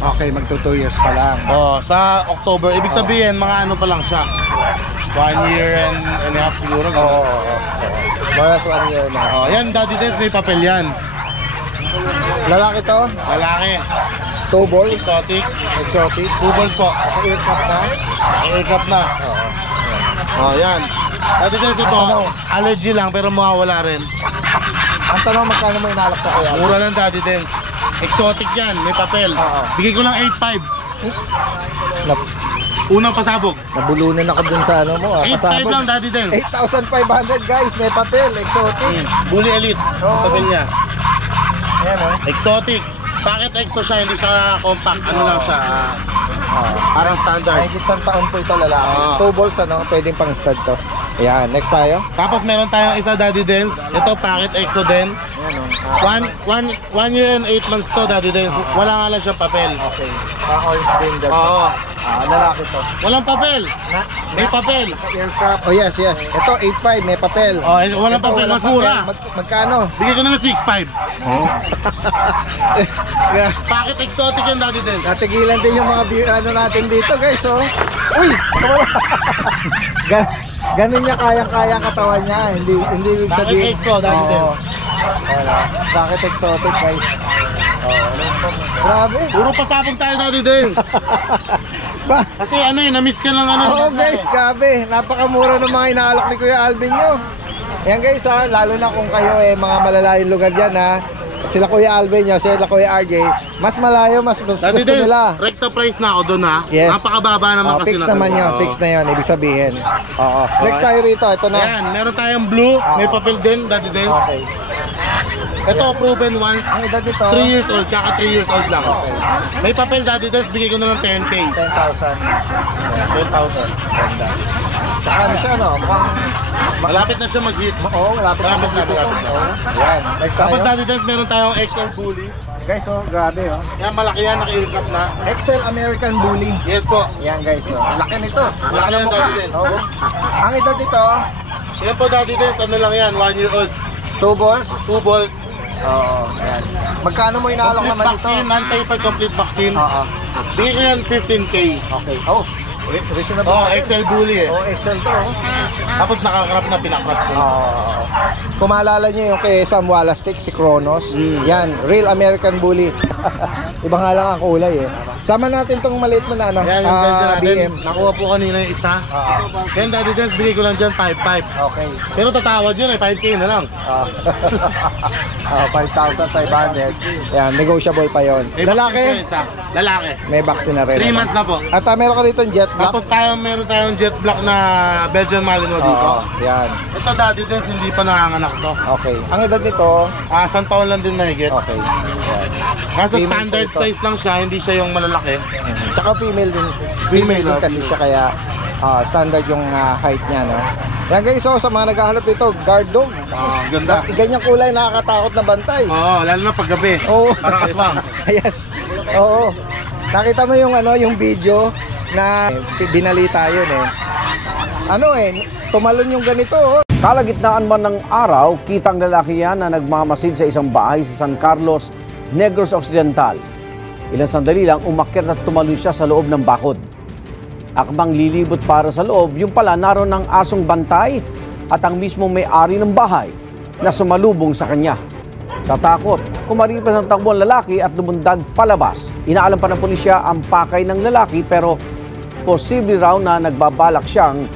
Okay, magto 2 years pa lang. Sa October, ibig sabihin mga pa lang siya. 1 year and a half siguro. Oo. More than 1 year na. Yan, Daddy Dance, may papel yan. Lalaki to? Lalaki. 2 balls? Exotic. 2 balls po. Naka-earcap na? Aircraft na. Oo. Yan. Daddy Dance, ito, allergy lang pero mawawala rin. Ang tanong, magkano mo inalak sa Kuya Alvin? Mura lang, Daddy Dance. Exotic yan, may papel. Bigay ko lang 8,500. Unang pasabog. Nabulunan ako dun sa mo. 8,500 lang, Daddy Dance. 8,500 guys, may papel, exotic. Bully Elite. Papel niya. Ayan Exotic. Bakit extra siya? Hindi siya compact. Ano lang siya? Parang standard. Mahigit isang taon po ito lalaki. 2 balls pwedeng pang stud to. Ayan, next tayo. Tapos meron tayong isa, Daddy Dance. Ito, packet exo din. 1 year and 8 months to, Daddy Dance. Wala nga lang siyang papel. Okay. Pa-orange brindle. Oo. Lalaki to. Walang papel. May papel. Aircraft. Oh yes. Ito 8.5 may papel. Walang papel, mas mura. Magkano? Bigyan ko na ng 6,500. Packet exotic yan, Daddy Dance. Natigilan din yung mga natin dito guys Uy! Ganun niya kayang-kaya katawan niya. Hindi ibig sabihin. Packet exo, Daddy Dance. Packet exotic guys. Grabe. Puro pasabog tayo, Daddy Dance. Kasi na-miss ka lang guys, grabe. Napakamura ng mga inaalok ni Kuya Alvin nyo. Ayan guys lalo na kung kayo mga malalayong lugar dyan Sila Kuya Alvin nyo, sila Kuya RJ. Mas malayo, mas gusto nila. Recta price na ako doon Yes. Napakababa naman kasi fix naman yun, fix na yun, ibig sabihin. Next tayo rito, ito na. Ayan, meron tayong blue, may papel din, Daddy Dance. Okay. Ito, proven once. Ang edad nito? 3 years old, kaka 3 years old lang. May papel, Daddy Dance, bigay ko na lang 10K. 10,000. 10,000. Ganda. Saka siya mukhang... Malapit na siya mag-hit. Oo, malapit na. Malapit na. Ayan, next tayo. Tapos, Daddy Dance, meron tayong XL Bully. Guys, oh, grabe, oh. Yan, malaki yan, naka-earcap na. XL American Bully. Yes po. Yan, guys, oh. Laki nito. Laki yan, Daddy Dens. Oo. Ang edad dito, Yan po, Daddy Dens, ano lang yan, 1 year old. 2 balls. 2 balls. Oo, ayan. Magkano mo inaalok Complete naman ito? vaccine, non-paper complete vaccine. Oo. Bigyan ko yan 15K. Okay. Oh, reasonable. Oh, pa rin. XL Bully eh. Oh, XL to, oh. Tapos nakakrap na pinakrap ko. Oo. Kung maalala nyo yung kay Sam Wallastick, si Kronos. Yan, real American Bully. Iba nga lang ang kulay, eh. Sama natin tong maliit mo na, ano? Yan yung bench natin. BM. Nakuha po kanina yung isa. Yan, Daddy Dens, bigay ko lang dyan 5.5. Okay. Pero tatawad yun eh, 5K na lang. 5,500. Yan, negotiable pa yon. May Lalaki, vaccine po isa. Lalaki. may vaccine na rin. 3 months na po. At meron ka dito jet black. Tapos meron tayong jet black na Belgian Malinois dito. Oo, yan. Ito, Daddy Dens, hindi pa nanganganak to. Okay. Ang edad nito, Isang taon lang din mahigit. okay. Yan. Kaso Female standard po ito. size lang siya, hindi siya yung malalaki. Tsaka female din. Female, din kasi siya, kaya standard yung height niya, no? Yan guys, so, sa mga naghahanap ito, guard dog. Ganda. Ganyang kulay, nakakatakot na bantay. Oo, lalo na paggabi. Oo. Parang aswang. Yes. Oo. Nakita mo yung yung video na binalita yun, eh. Tumalon yung ganito, oh. Kalagitnaan man ng araw, kitang lalaki yan na nagmamasid sa isang bahay sa San Carlos, Negros Occidental. Ilang sandali lang, umakyat at tumalon siya sa loob ng bakod. Akbang lilibot para sa loob, yung pala naroon ng asong bantay at ang mismong may-ari ng bahay na sumalubong sa kanya. Sa takot, kumaripas ang takbo ang lalaki at lumundag palabas. Inaalam pa ng pulisya ang pakay ng lalaki pero posible raw na nagbabalak siyang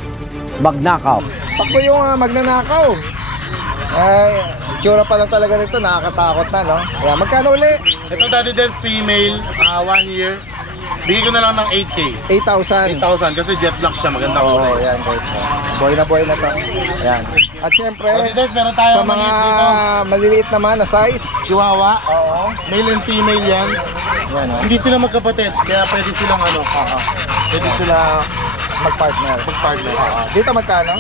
magnakaw. Pakbo yung magnanakaw. Ay, tsura pa lang talaga nito, nakakatakot na, no? Kaya magkano uli? Ito, Daddy Dens, female, 1 year. Bigay ko na lang ng 8K. 8,000. 8,000 kasi jet black siya, maganda Oo, kulay. yan guys. Boy na to. Ayan. At syempre, Daddy Dens, meron tayo sa mga maliliit naman na size, Chihuahua. oo. Male and female yan. Yan, oh. Hindi sila magkapatid, kaya pwede silang pwede sila Magpartner. mag-partner. Dito magkano?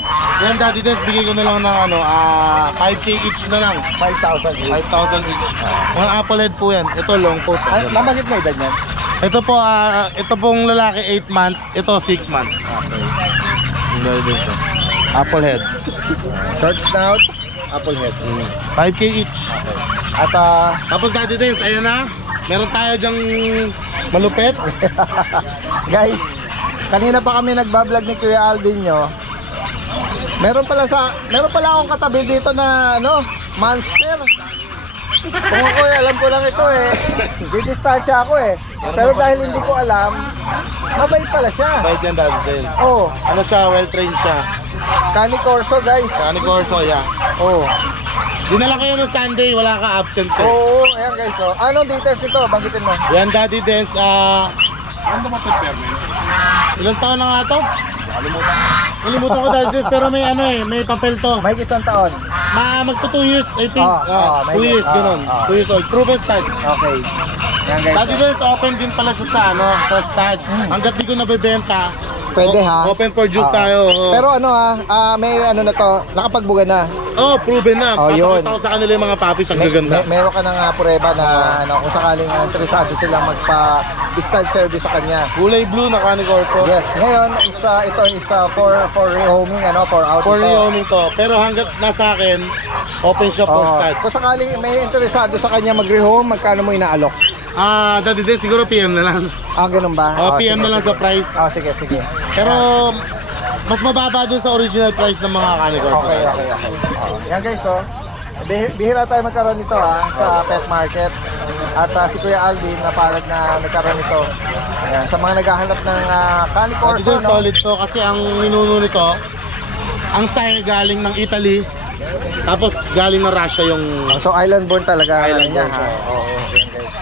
Yan, Daddy Dens, bigay ko na lang ng 5K each na lang. 5,000 each. 5,000 each. Mga apple head po yan. Ito long coat. Nabanggit mo edad niyan? Ito po, ito pong lalaki 8 months, ito 6 months. Okay. Apple head. Short snout, apple head. 5K each. At Tapos Daddy Dens, ayan na. Meron tayo dyang malupit. guys, kanina pa kami nagbablog ni Kuya Alvin nyo. Meron pala akong katabi dito na monster. Kung ako alam ko lang ito eh. Didistansya ako eh. Pero dahil hindi ko alam, mabait pala siya. Bait yan, Daddy Dens. Oh, Ano siya, well-trained siya. Cani Corso guys. Kani Corso, yeah. Oh. Dinala kayo ng Sunday, wala ka absent test. Oo, ayan guys. Oh. Anong details ito? Banggitin mo. Yan, Daddy Dens, ano ba pag-permit? Ilang taon na nga to? Nalimutan ko, Daddy Dens, pero may papel to. May isang taon. Magpo 2 years, I think. may 2 years, ganun. 2 years old. Proven stud. Okay. Yan guys. Daddy Dens, open din pala siya sa stud. Hanggat di ko nabibenta, Pwede ha. open for juice tayo. oo. Pero may na to, nakapagbuga na. Proven na. Oh, yun. Papakita ko sa kanila yung mga puppies, ang gaganda. Meron ka ng prueba na kung sakaling interesado silang magpa-stud service sa kanya. Kulay blue na Kani Corso. Yes, ngayon ito is for rehoming, for out For ito. rehoming to. Pero hanggat nasa akin, open siya for stud. Kung sakaling may interesado sa kanya mag-rehome, magkano mo inaalok? Daddy Dens, siguro PM na lang. Ganun ba? PM sige, na lang sige. sa price. Sige. Pero mas mababa dun sa original price ng mga Kani Corso. Okay. Yan guys, bihira tayo magkaroon nito sa pet market. At si Kuya Alvin napalad na nagkaroon nito. Ayan, sa mga naghahanap ng Kani Corso, Corso, solid to kasi ang ninuno nito, ang sire galing ng Italy. Tapos galing na Russia yung So island born talaga Island niya born ha. siya. Oo, yan guys.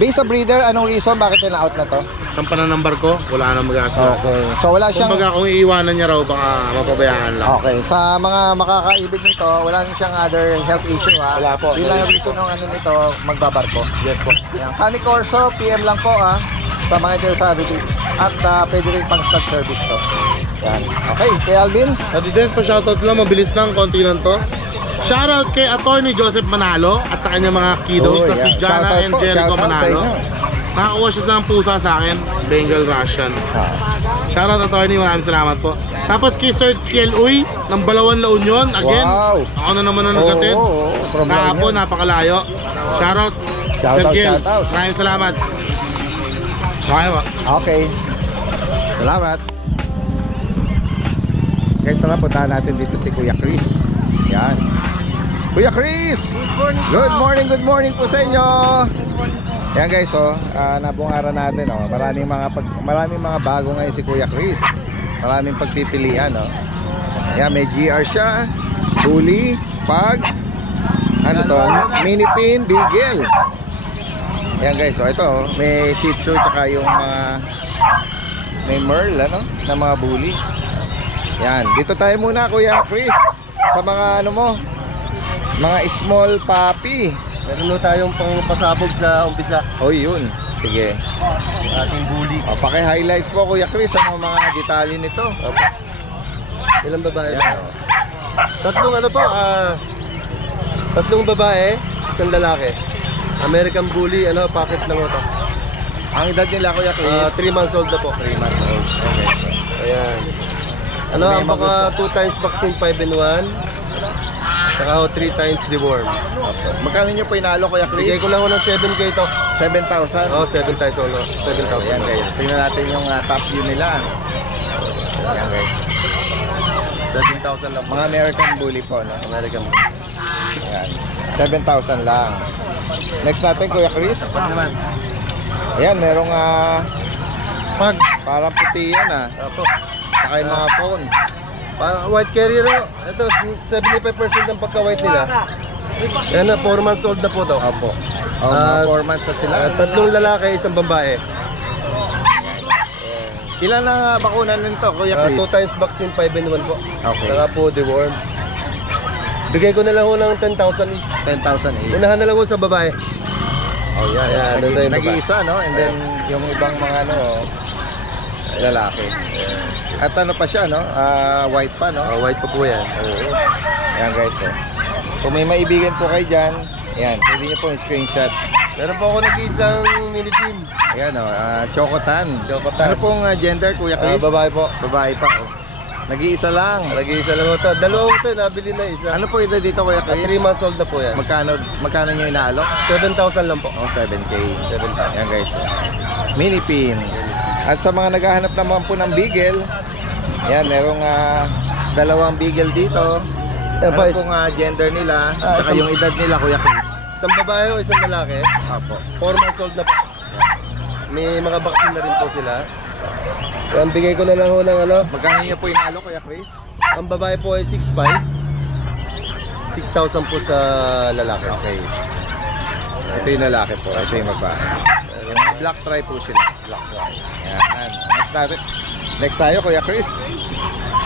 Based sa breeder, anong reason bakit na-out na to? Ang pananambar ko, wala nang mag-aasal. Okay. So wala siyang Kumbaga kung iiwanan niya raw, baka mapabayaan lang. Okay, sa mga makakaibig nito, wala nang siyang other health issue ha. Wala po. Yun lang yung reason ng nito, magbabarko. Yes po. Yan. Kani Corso, PM lang po sa mga interesado dito. At pwede rin pang stud service to. Yan. Okay, kay Alvin. Daddy Dens, pa-shoutout lang, mabilis lang, konti lang to. Shoutout kay Attorney Joseph Manalo at sa kanyang mga kiddos na si Jana Shoutout and po, Jericho shoutout sa Manalo. inyo. Nakakuha siya ng pusa sa akin, Bengal Russian. Shoutout Attorney, maraming salamat po. Tapos kay Sir Kiel Uy ng Balawan, La Union. Again, Wow. ako na naman ang nagkatid. From La Kahapon, Union. napakalayo. Shoutout, Sir Kiel. Maraming salamat. Okay po. Okay. Salamat. Okay, tara, puntahan natin dito si Kuya Chris. Yan. Kuya Chris! Good morning po sa inyo! Yan guys, nabungaran natin, maraming mga bago ngayon si Kuya Chris. Maraming pagpipilian, Yan, may GR siya, bully, pag, mini pin, bigel. Yan guys, ito, may Shih Tzu tsaka yung may Merl, na mga bully. Yan, dito tayo muna Kuya Chris sa mga mga small puppy. Meron tayong pangpasabog sa umpisa. Yun. Sige. Ating bully. Paki-highlights po Kuya Chris ang mga detalye nito. Ilang babae? Tatlong babae, isang lalaki. American bully, packet lang ito. Ang edad nila Kuya Chris? 3 months old na po. 3 months old. Okay. Ayan. Ang baka 2 times vaccine 5-in-1. Saka 3 times deworm. Magkano nyo po inalo Kuya Chris? Bigay ko lang ng 7K ito. 7,000? 7,000. 7,000. Ayan guys. Tingnan natin yung top view nila. Ayan guys. 7,000 lang. Mga American bully po, American bully. Ayan. 7,000 lang. Next natin Kuya Chris. Pag naman. Ayan, merong Pag. parang puti yan Saka yung mga phone. Parang white carrier, ito 75% ng pagka-white nila. Ayan na, 4 months old na po to. Opo. Mga 4 months na sila. 3 lalaki, 1 babae. Ilan na bakuna nito Kuya Chris? 2 times vaccine 5-in-1 po. Okay. Saka po deworm. Bigay ko na lang ng 10,000 each. 10,000 each. Unahan na lang sa babae. Yan. Ayan, Nag-iisa, And then, yung ibang mga lalaki. At pa siya, white pa, White pa po yan. Yan guys, Kung may maibigan po kayo dyan, ayan, pwede nyo po yung screenshot. Meron po ako nag-iisang mini pin. Ayan, Chocotan. Ano pong gender, Kuya Chris? Babae po. Babae pa, Nag-iisa lang. Nag-iisa lang ito. Dalawa ito, nabili na isa. Ano po ito dito Kuya Chris? 3 months old na po yan. Magkano nyo inaalok? 7,000 lang po. 7K. 7,000. Yan guys. Mini pin. At sa mga naghahanap naman po ng beagle, yan, merong 2 beagle dito. Ano pong gender nila, saka yung edad nila Kuya Chris? Isang babae o isang lalaki. Apo. 4 months old na po. May mga vaccine na rin po sila. Ang bigay ko na lang ng Magkano niyo po inalo Kuya Chris? Ang babae po ay 6,500. 6,000 po sa lalaki. Okay. Ito yung lalaki po, ito yung babae. Black try po sila. Black try. Yan. Next tayo Kuya Chris.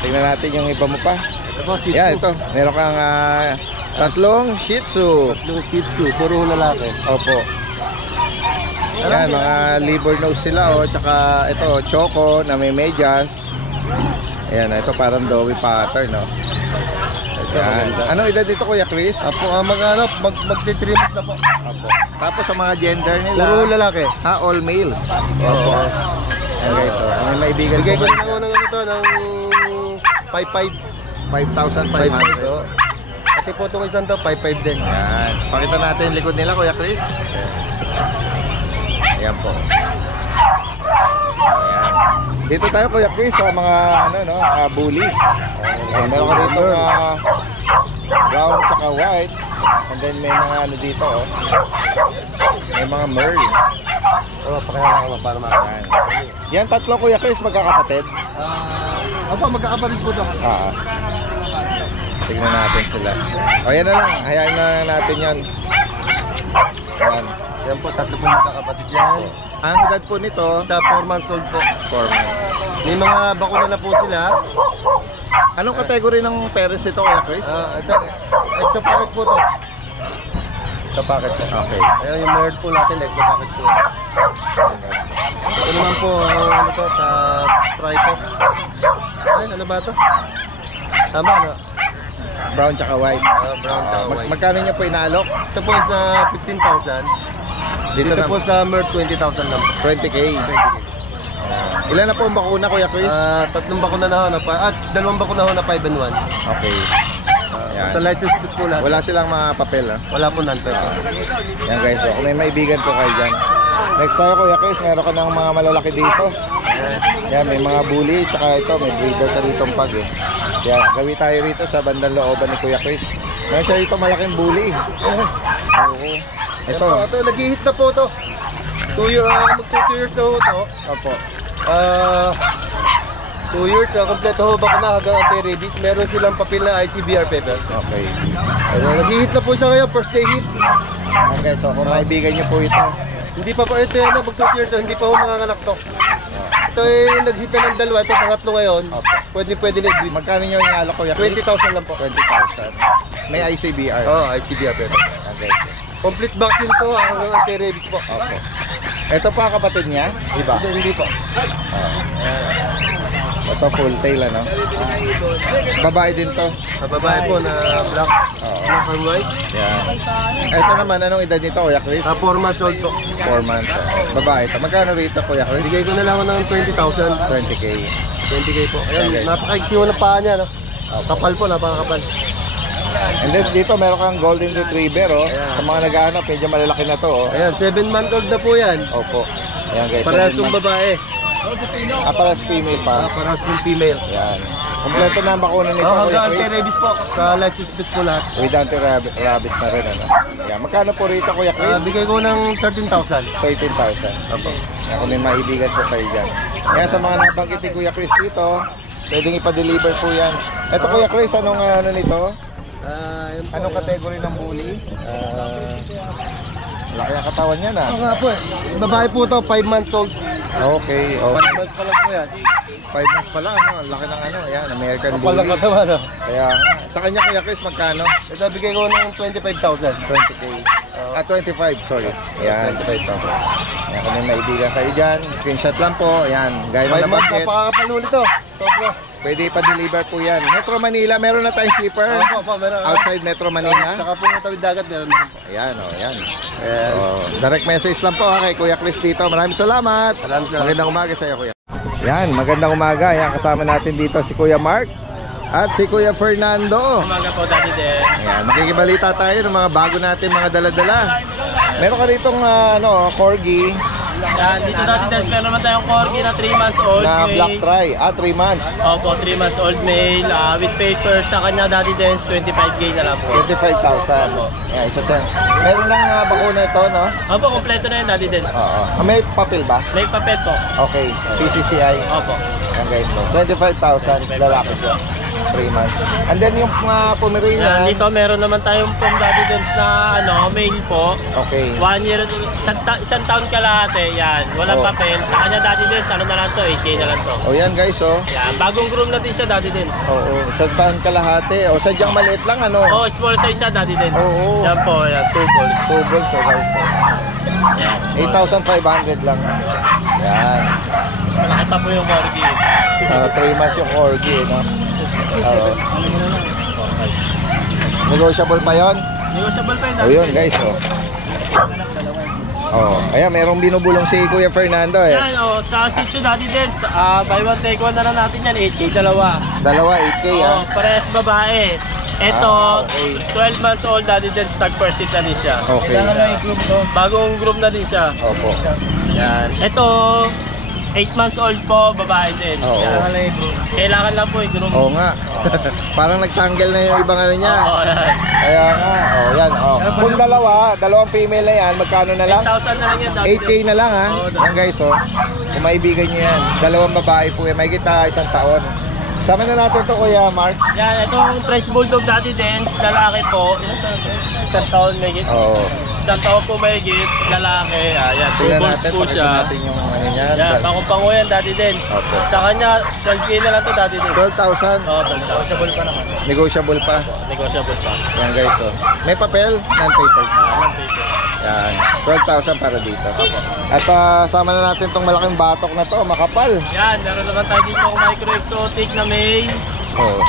Tingnan natin yung iba mo pa. Ito po, Shih Tzu. Yan, ito. Meron kang 3 Shih Tzu. 3 Shih Tzu, puro lalaki. Opo. Yan, mga liver nose sila tsaka ito, choco na may medyas. Ayan, ito parang doughy pattern, Yan. Ano edad dito Kuya Chris? Apo, magti-3 months na po. Opo. Tapos sa mga gender nila, Puro lalaki. all males. Opo. Ayan guys, may maibigan Bigay ko po. na lang ng 5,500. 5,500. Kasi po itong isang to, 5,500 din. Yan. Pakita natin yung likod nila Kuya Chris. Ayan po. Ayan. Dito tayo Kuya Chris sa mga bully. Meron ka dito brown tsaka white. And then may mga dito may mga merl. Pakilala ko para makakain. Yan 3 Kuya Chris magkakapatid. Opo, magkakapatid po ito. Tingnan natin sila. Yan na lang. Hayaan na natin yan. Yan. Yan po, 3 po magkakapatid yan. Ang edad po nito, Sa 4 months old po. 4 months. May mga bakuna na po sila. Anong category ng parents ito Kuya Chris? Ito, extra packet po to. Extra packet po. Okay. Ayan yung merd po natin, extra packet po. Ito naman po, try po. Ay, ano ba ito? Tama, Brown tsaka white. Brown tsaka white. Magkano niya po inaalok? Ito po sa 15,000. Dito na po sa Merc 20,000 lang. 20K. Ilan na po ang bakuna, Kuya Chris? 3 bakuna na ho na pa. At 2 bakuna ho na 5 and 1. Okay. Yan. Sa license plate po lahat. Wala silang mga papel, ha? Wala po non-paper. Yan guys, kung may maibigan po kayo dyan. Next tayo, Kuya Chris, meron ka ng mga malalaki dito. Yan, may mga bully, tsaka ito, may breeder ka rito pag eh. Yan, gawi tayo rito sa bandang looban ni Kuya Chris. Meron siya rito malaking bully. Oo. Ito. Ito, nag-hit na po ito. 2 years na ho ito. Opo. 2 years, kompleto ho ba na hanggang anti-rabies. Meron silang papel na ICBR paper. Okay. Nag-hit na po siya ngayon, first day hit. Okay, so kung maibigan niyo po ito. Hindi pa po, ito yan, mag 2 years to, hindi pa ho manganganak to. Ito ay nag-hit na ng 2, ito pangatlo ngayon. Pwede na i-breed. Magkano niyo inaalok, Kuya Chris? 20,000 lang po. 20,000. May ICBR. ICBR paper. Okay. Complete vaccine to hanggang anti-rabies po. Okay. Ito pa kapatid niya? Iba? Hindi po. Ito full tail, ano? Babae din to? Babae po na black. Black and white. Yan. Ito naman, anong edad nito, Kuya Chris? 4 months old po. 4 months. Babae ito. Magkano rito, Kuya Chris? Bigay ko na lang ng 20,000. 20K. 20K po. Ayan, Okay. napaka-iksiwa ng paa niya, no? Kapal po, napakakapal. And then dito, meron kang golden retriever, oh. Sa mga nag-aanap, medyo malalaki na to, oh. Ayan, 7-month-old na po yan. Opo. Ayan guys. Parehas yung babae. Parehas female pa. Parehas yung female. Yan. Kompleto na ang bakuna nito, Kuya Hanggang Chris. anti-rabies po. Sa license plate po lahat. With anti-rabies na rin, ano. Yan. Magkano po rito, Kuya Chris? Bigay ko ng 13,000. 13,000. Opo. Yan, kung may maibigan po kayo dyan. Kaya sa mga nabanggit ni Kuya Chris dito, pwedeng ipa-deliver po yan. Ito, Kuya Chris, anong ano nito? Anong category ng bully? Laki ang katawan niya na. Oo nga po eh. Babae po to, 5 months old. Okay, 5 okay. months pa lang po yan. 5 months pala, ano? Ang laki ng ano, yan, American Kapal lang bully. katawan, no? Kaya nga. Sa kanya, Kuya Chris, magkano? Ito, bigay ko ng 25,000. 20K. 25, sorry. Yan, 25,000. Yan, kung may maibigan kayo dyan, screenshot lang po. Yan, gaya 5 ng months, nabanggit. napakakapal ulit to. Sobra. Pwede pa-deliver po yan. Metro Manila, meron na tayong slipper. Opo, meron. Outside Metro Manila. Saka po yung tawid dagat, meron na rin po. Ayan, oh, ayan. Direct message lang po kay Kuya Chris dito. Maraming salamat. Magandang umaga sa iyo, Kuya. Yan, magandang umaga. Yan, kasama natin dito si Kuya Mark at si Kuya Fernando. Umaga po, Daddy Den. Ayan, makikibalita tayo ng mga bago natin mga dala-dala. Meron ka ritong corgi Yan, dito Daddy Den, meron naman tayong corgi na 3 months old. na black try. 3 months. Opo, 3 months old male. With papers sa kanya, Daddy Den, 25K na lang po. 25,000. Ayan, isa sa... Meron lang bakuna ito, no? Opo, kompleto na yan, Daddy Den. Oo. May papel ba? May papel po. Okay, PCCI. Opo. Ayan guys, so 25,000, lalaki siya. 3 months. And then yung Yan, Pomeranian, dito meron naman tayong from Daddy Den's na male po. okay. 1 year, isang taon kalahati, yan. Walang Oh. papel. Sa kanya Daddy Den's, ano na lang to, 8K na lang to. O yan guys, oh. Yan, bagong groom na din siya Daddy Den's. Oo, isang taon kalahati. O sadyang maliit lang, ano? Oh, small size siya Daddy Den's. Oo. Yan po, yan, 2 balls. 2 balls, oh guys. Oh. 8,500 lang. Yan. Malaki pa po yung corgi. 3 months yung corgi, no? Oo. Negotiable pa yon? Negotiable pa yun O Daddy yun Den's. guys, oh. Oh, ayan, merong binubulong si Kuya Fernando eh. Yan, sa Sitio Daddy Den's, buy one take one na lang natin yan, 8K dalawa. Dalawa, 8K ah. Parehas babae. Ito, Okay. 12 months old Daddy Den's, tag first seat na din siya. Okay. Bagong groom na din siya. Opo. Yan. Ito, 8 months old po, babae din. Oo. Yan. Kailangan lang po i-groom. Oo nga. Parang nagtanggal na yung ibang ano niya. Oo, yan. Kaya nga, oh, yan, oh. Kung dalawang female na yan, magkano na lang? 8,000 na lang yan. Daddy 8K na lang ha. Yan guys, oh. Kung maibigan nyo yan, dalawang babae po yan, may kita 1 taon. Sama na natin to Kuya Mark. Yan, itong French Bulldog Daddy Den's, lalaki po. Isang taon may git. Oo. Isang taon po may git, lalaki. Ayan, 2 Tingnan balls natin, po pakita siya. natin yung ano niya. Yan, pangupango yan Daddy Den's. Opo. Sa kanya, 12K na lang to Daddy Den's. 12,000. Oo, 12,000. Negotiable pa naman. Negotiable pa. Negotiable pa. Yan guys, oh. May papel, non-paper. Walang paper. Yan, 12,000 para dito. At sama na natin tong malaking batok na to, makapal. Yan, meron naman tayo dito micro exotic na may Oh.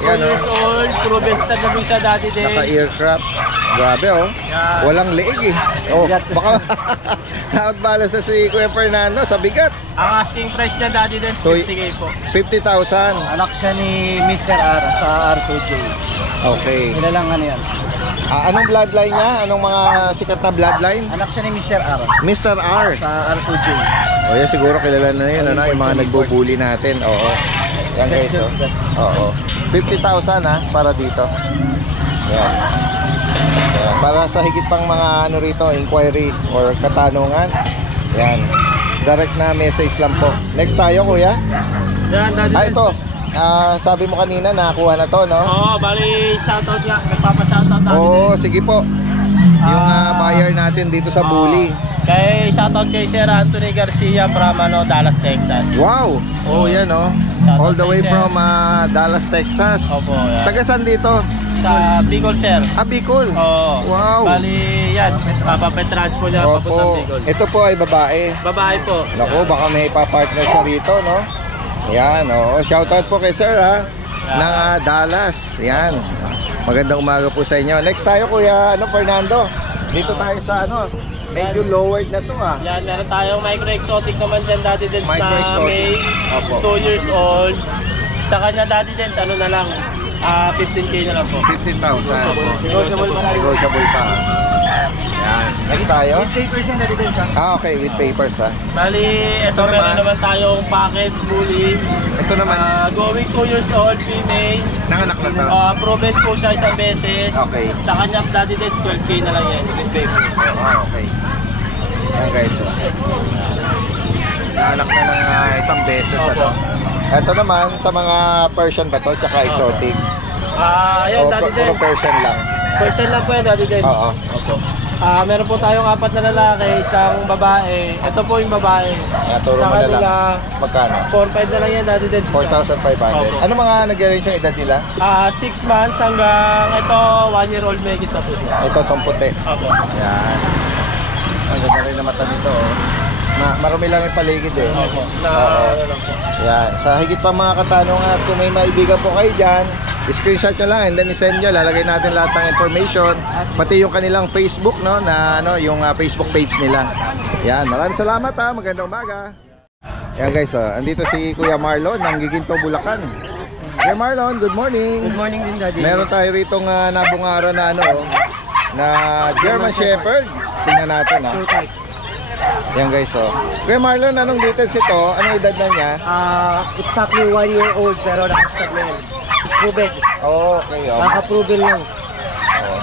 2 Yan, years old, proven stud na din siya dati din. Naka-earcraft. Grabe, oh. Yan. Walang leeg, eh. Oh, baka nakagbalas na si Kuya Fernando sa bigat. Ang asking price niya dati din, 50k po. 50,000. Anak siya ni Mr. R sa R2J. Okay. Kilalang ano yan? Anong bloodline niya? Anong mga sikat na bloodline? Anak siya ni Mr. R Mr. R. sa R2J. O yan, siguro kilala na yun, ano? Yung mga nagbubuli natin. Oo. Yan guys, oh. Oo. 50,000 ha, para dito. Yan. Yan. Para sa higit pang mga ano rito, inquiry or katanungan. Yan. Direct na message lang po. Next tayo, kuya. Yan, dati din. Ito. Sabi mo kanina nakakuha na to, no? Oo, bali shoutout nga. Nagpapa-shoutout dati Oo, sige po. Yung buyer natin dito sa Bully. Kay shoutout kay Sir Anthony Garcia from Dallas, Texas. Wow! Oh, yan oh. All the way from Dallas, Texas. Opo, yan. Taga saan dito? Sa Bicol, sir. Bicol? Oo. Wow! Bali, yan. Papapetranspo niya papuntang Bicol. Ito po ay babae. Babae po. Naku, baka may ipapartner siya rito, no? Yan, oh. Shoutout po kay Sir, ha? Ng Dallas. Yan. Magandang umaga po sa inyo. Next tayo, Kuya Fernando. Dito tayo sa medyo lowered na to, ha? Yan, meron tayong micro-exotic naman dyan dati din na may Opo. 2 years old. Sa kanya dati din, ano na lang, 15k na lang po. 15,000. Negotiable pa. Negotiable pa. Yan. Next tayo. With papers yan dati din siya. Okay, with papers, ha? Bali, ito meron naman tayong packet bully. Ito naman. Going 2 years old, female. Nanganak na to. Proven po siya isang beses. Okay. Sa kanya, dati din, 12k na lang yan with papers. Okay. Yan guys, so. Nanganak na ng isang beses, Opo. Ito naman, sa mga Persian ba to, tsaka exotic? Ayan, dati din. Puro Persian lang. Persian lang po yan, dati din. Oo. Opo. Meron po tayong 4 na lalaki, isang babae. Ito po yung babae. Turo Sa mo na lang. kanila, Magkano? 4-5 na lang yan, dati din. 4,500. Opo. Ano mga nag-range ang edad nila? 6 months hanggang ito, 1-year-old may kita po siya. Ito, itong puti. Opo. Yan. Ang ganda rin na mata nito, oh. Marami lang yung paligid, eh. Opo. Oo. Ano lang po. Yan. Sa higit pa mga katanungan, kung may maibigan po kayo dyan, screenshot nyo lang and then isend nyo. Lalagay natin lahat ng information. Pati yung kanilang Facebook, no? Na yung Facebook page nila. Yan. Maraming salamat, ha. Magandang umaga. Yan guys, andito si Kuya Marlon ng Giginto, Bulacan. Kuya Marlon, good morning. Good morning din, Daddy. Meron tayo rito nabungara na na German Shepherd. Tingnan natin, ha. Yan guys, Kuya Marlon, anong details ito? Anong edad na niya? Exactly 1 year old pero nakastag na yan. Proven. Okay, Naka-proven lang.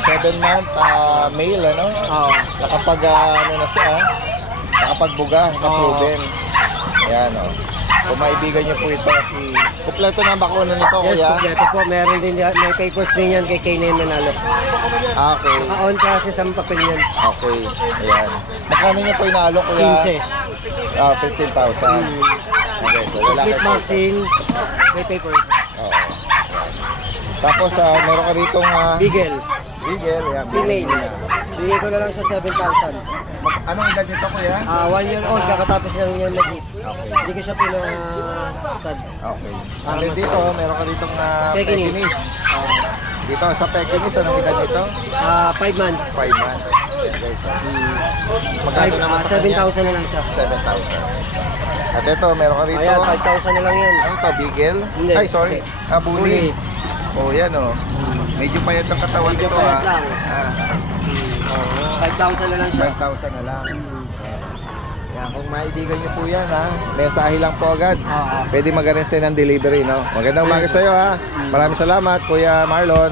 7-month male, ano? Oo. Nakapag, na siya, nakapagbuga, naka-proven. Ayan, Kung maibigan niyo po ito, kompleto na ang bakuna nito, Yes, kuya? kompleto po. Meron din yan. May papers din yan kay Kane Manalo. Okay. On kasi sa papel yan. Okay. Ayan. Magkano niyo po inaalok, kuya? 15,000. Okay, so lalaki Complete po. vaccine. May papers. Oo. Tapos, meron ka ritong Beagle. Beagle. Ayan, Female. Bigay ko na lang sa 7,000. Anong edad nito, kuya? 1 year old. Kakatapos lang yan mag-eat. Okay. Hindi ko siya pinasad. Okay. And then dito, meron ka ritong Pekinese. Pekinese. Dito sa Pekinese, anong edad nito? 5 months. 5 months. Okay, so, magkano naman sa kanya? 7,000 na lang siya. 7,000. At ito, meron ka rito. Ayan, 5,000 na lang yan. Ano to, Beagle? Hindi. Ay, sorry. Bully. Oh, yan Medyo payat ang katawan Medyo nito. payat lang. 5,000 na lang siya. 5,000 na lang. Yan, kung maibigan niyo po yan, mensahe lang po agad. Pwede mag-arrange tayo ng delivery, no? Magandang umaga sa iyo, ha? Maraming salamat, Kuya Marlon.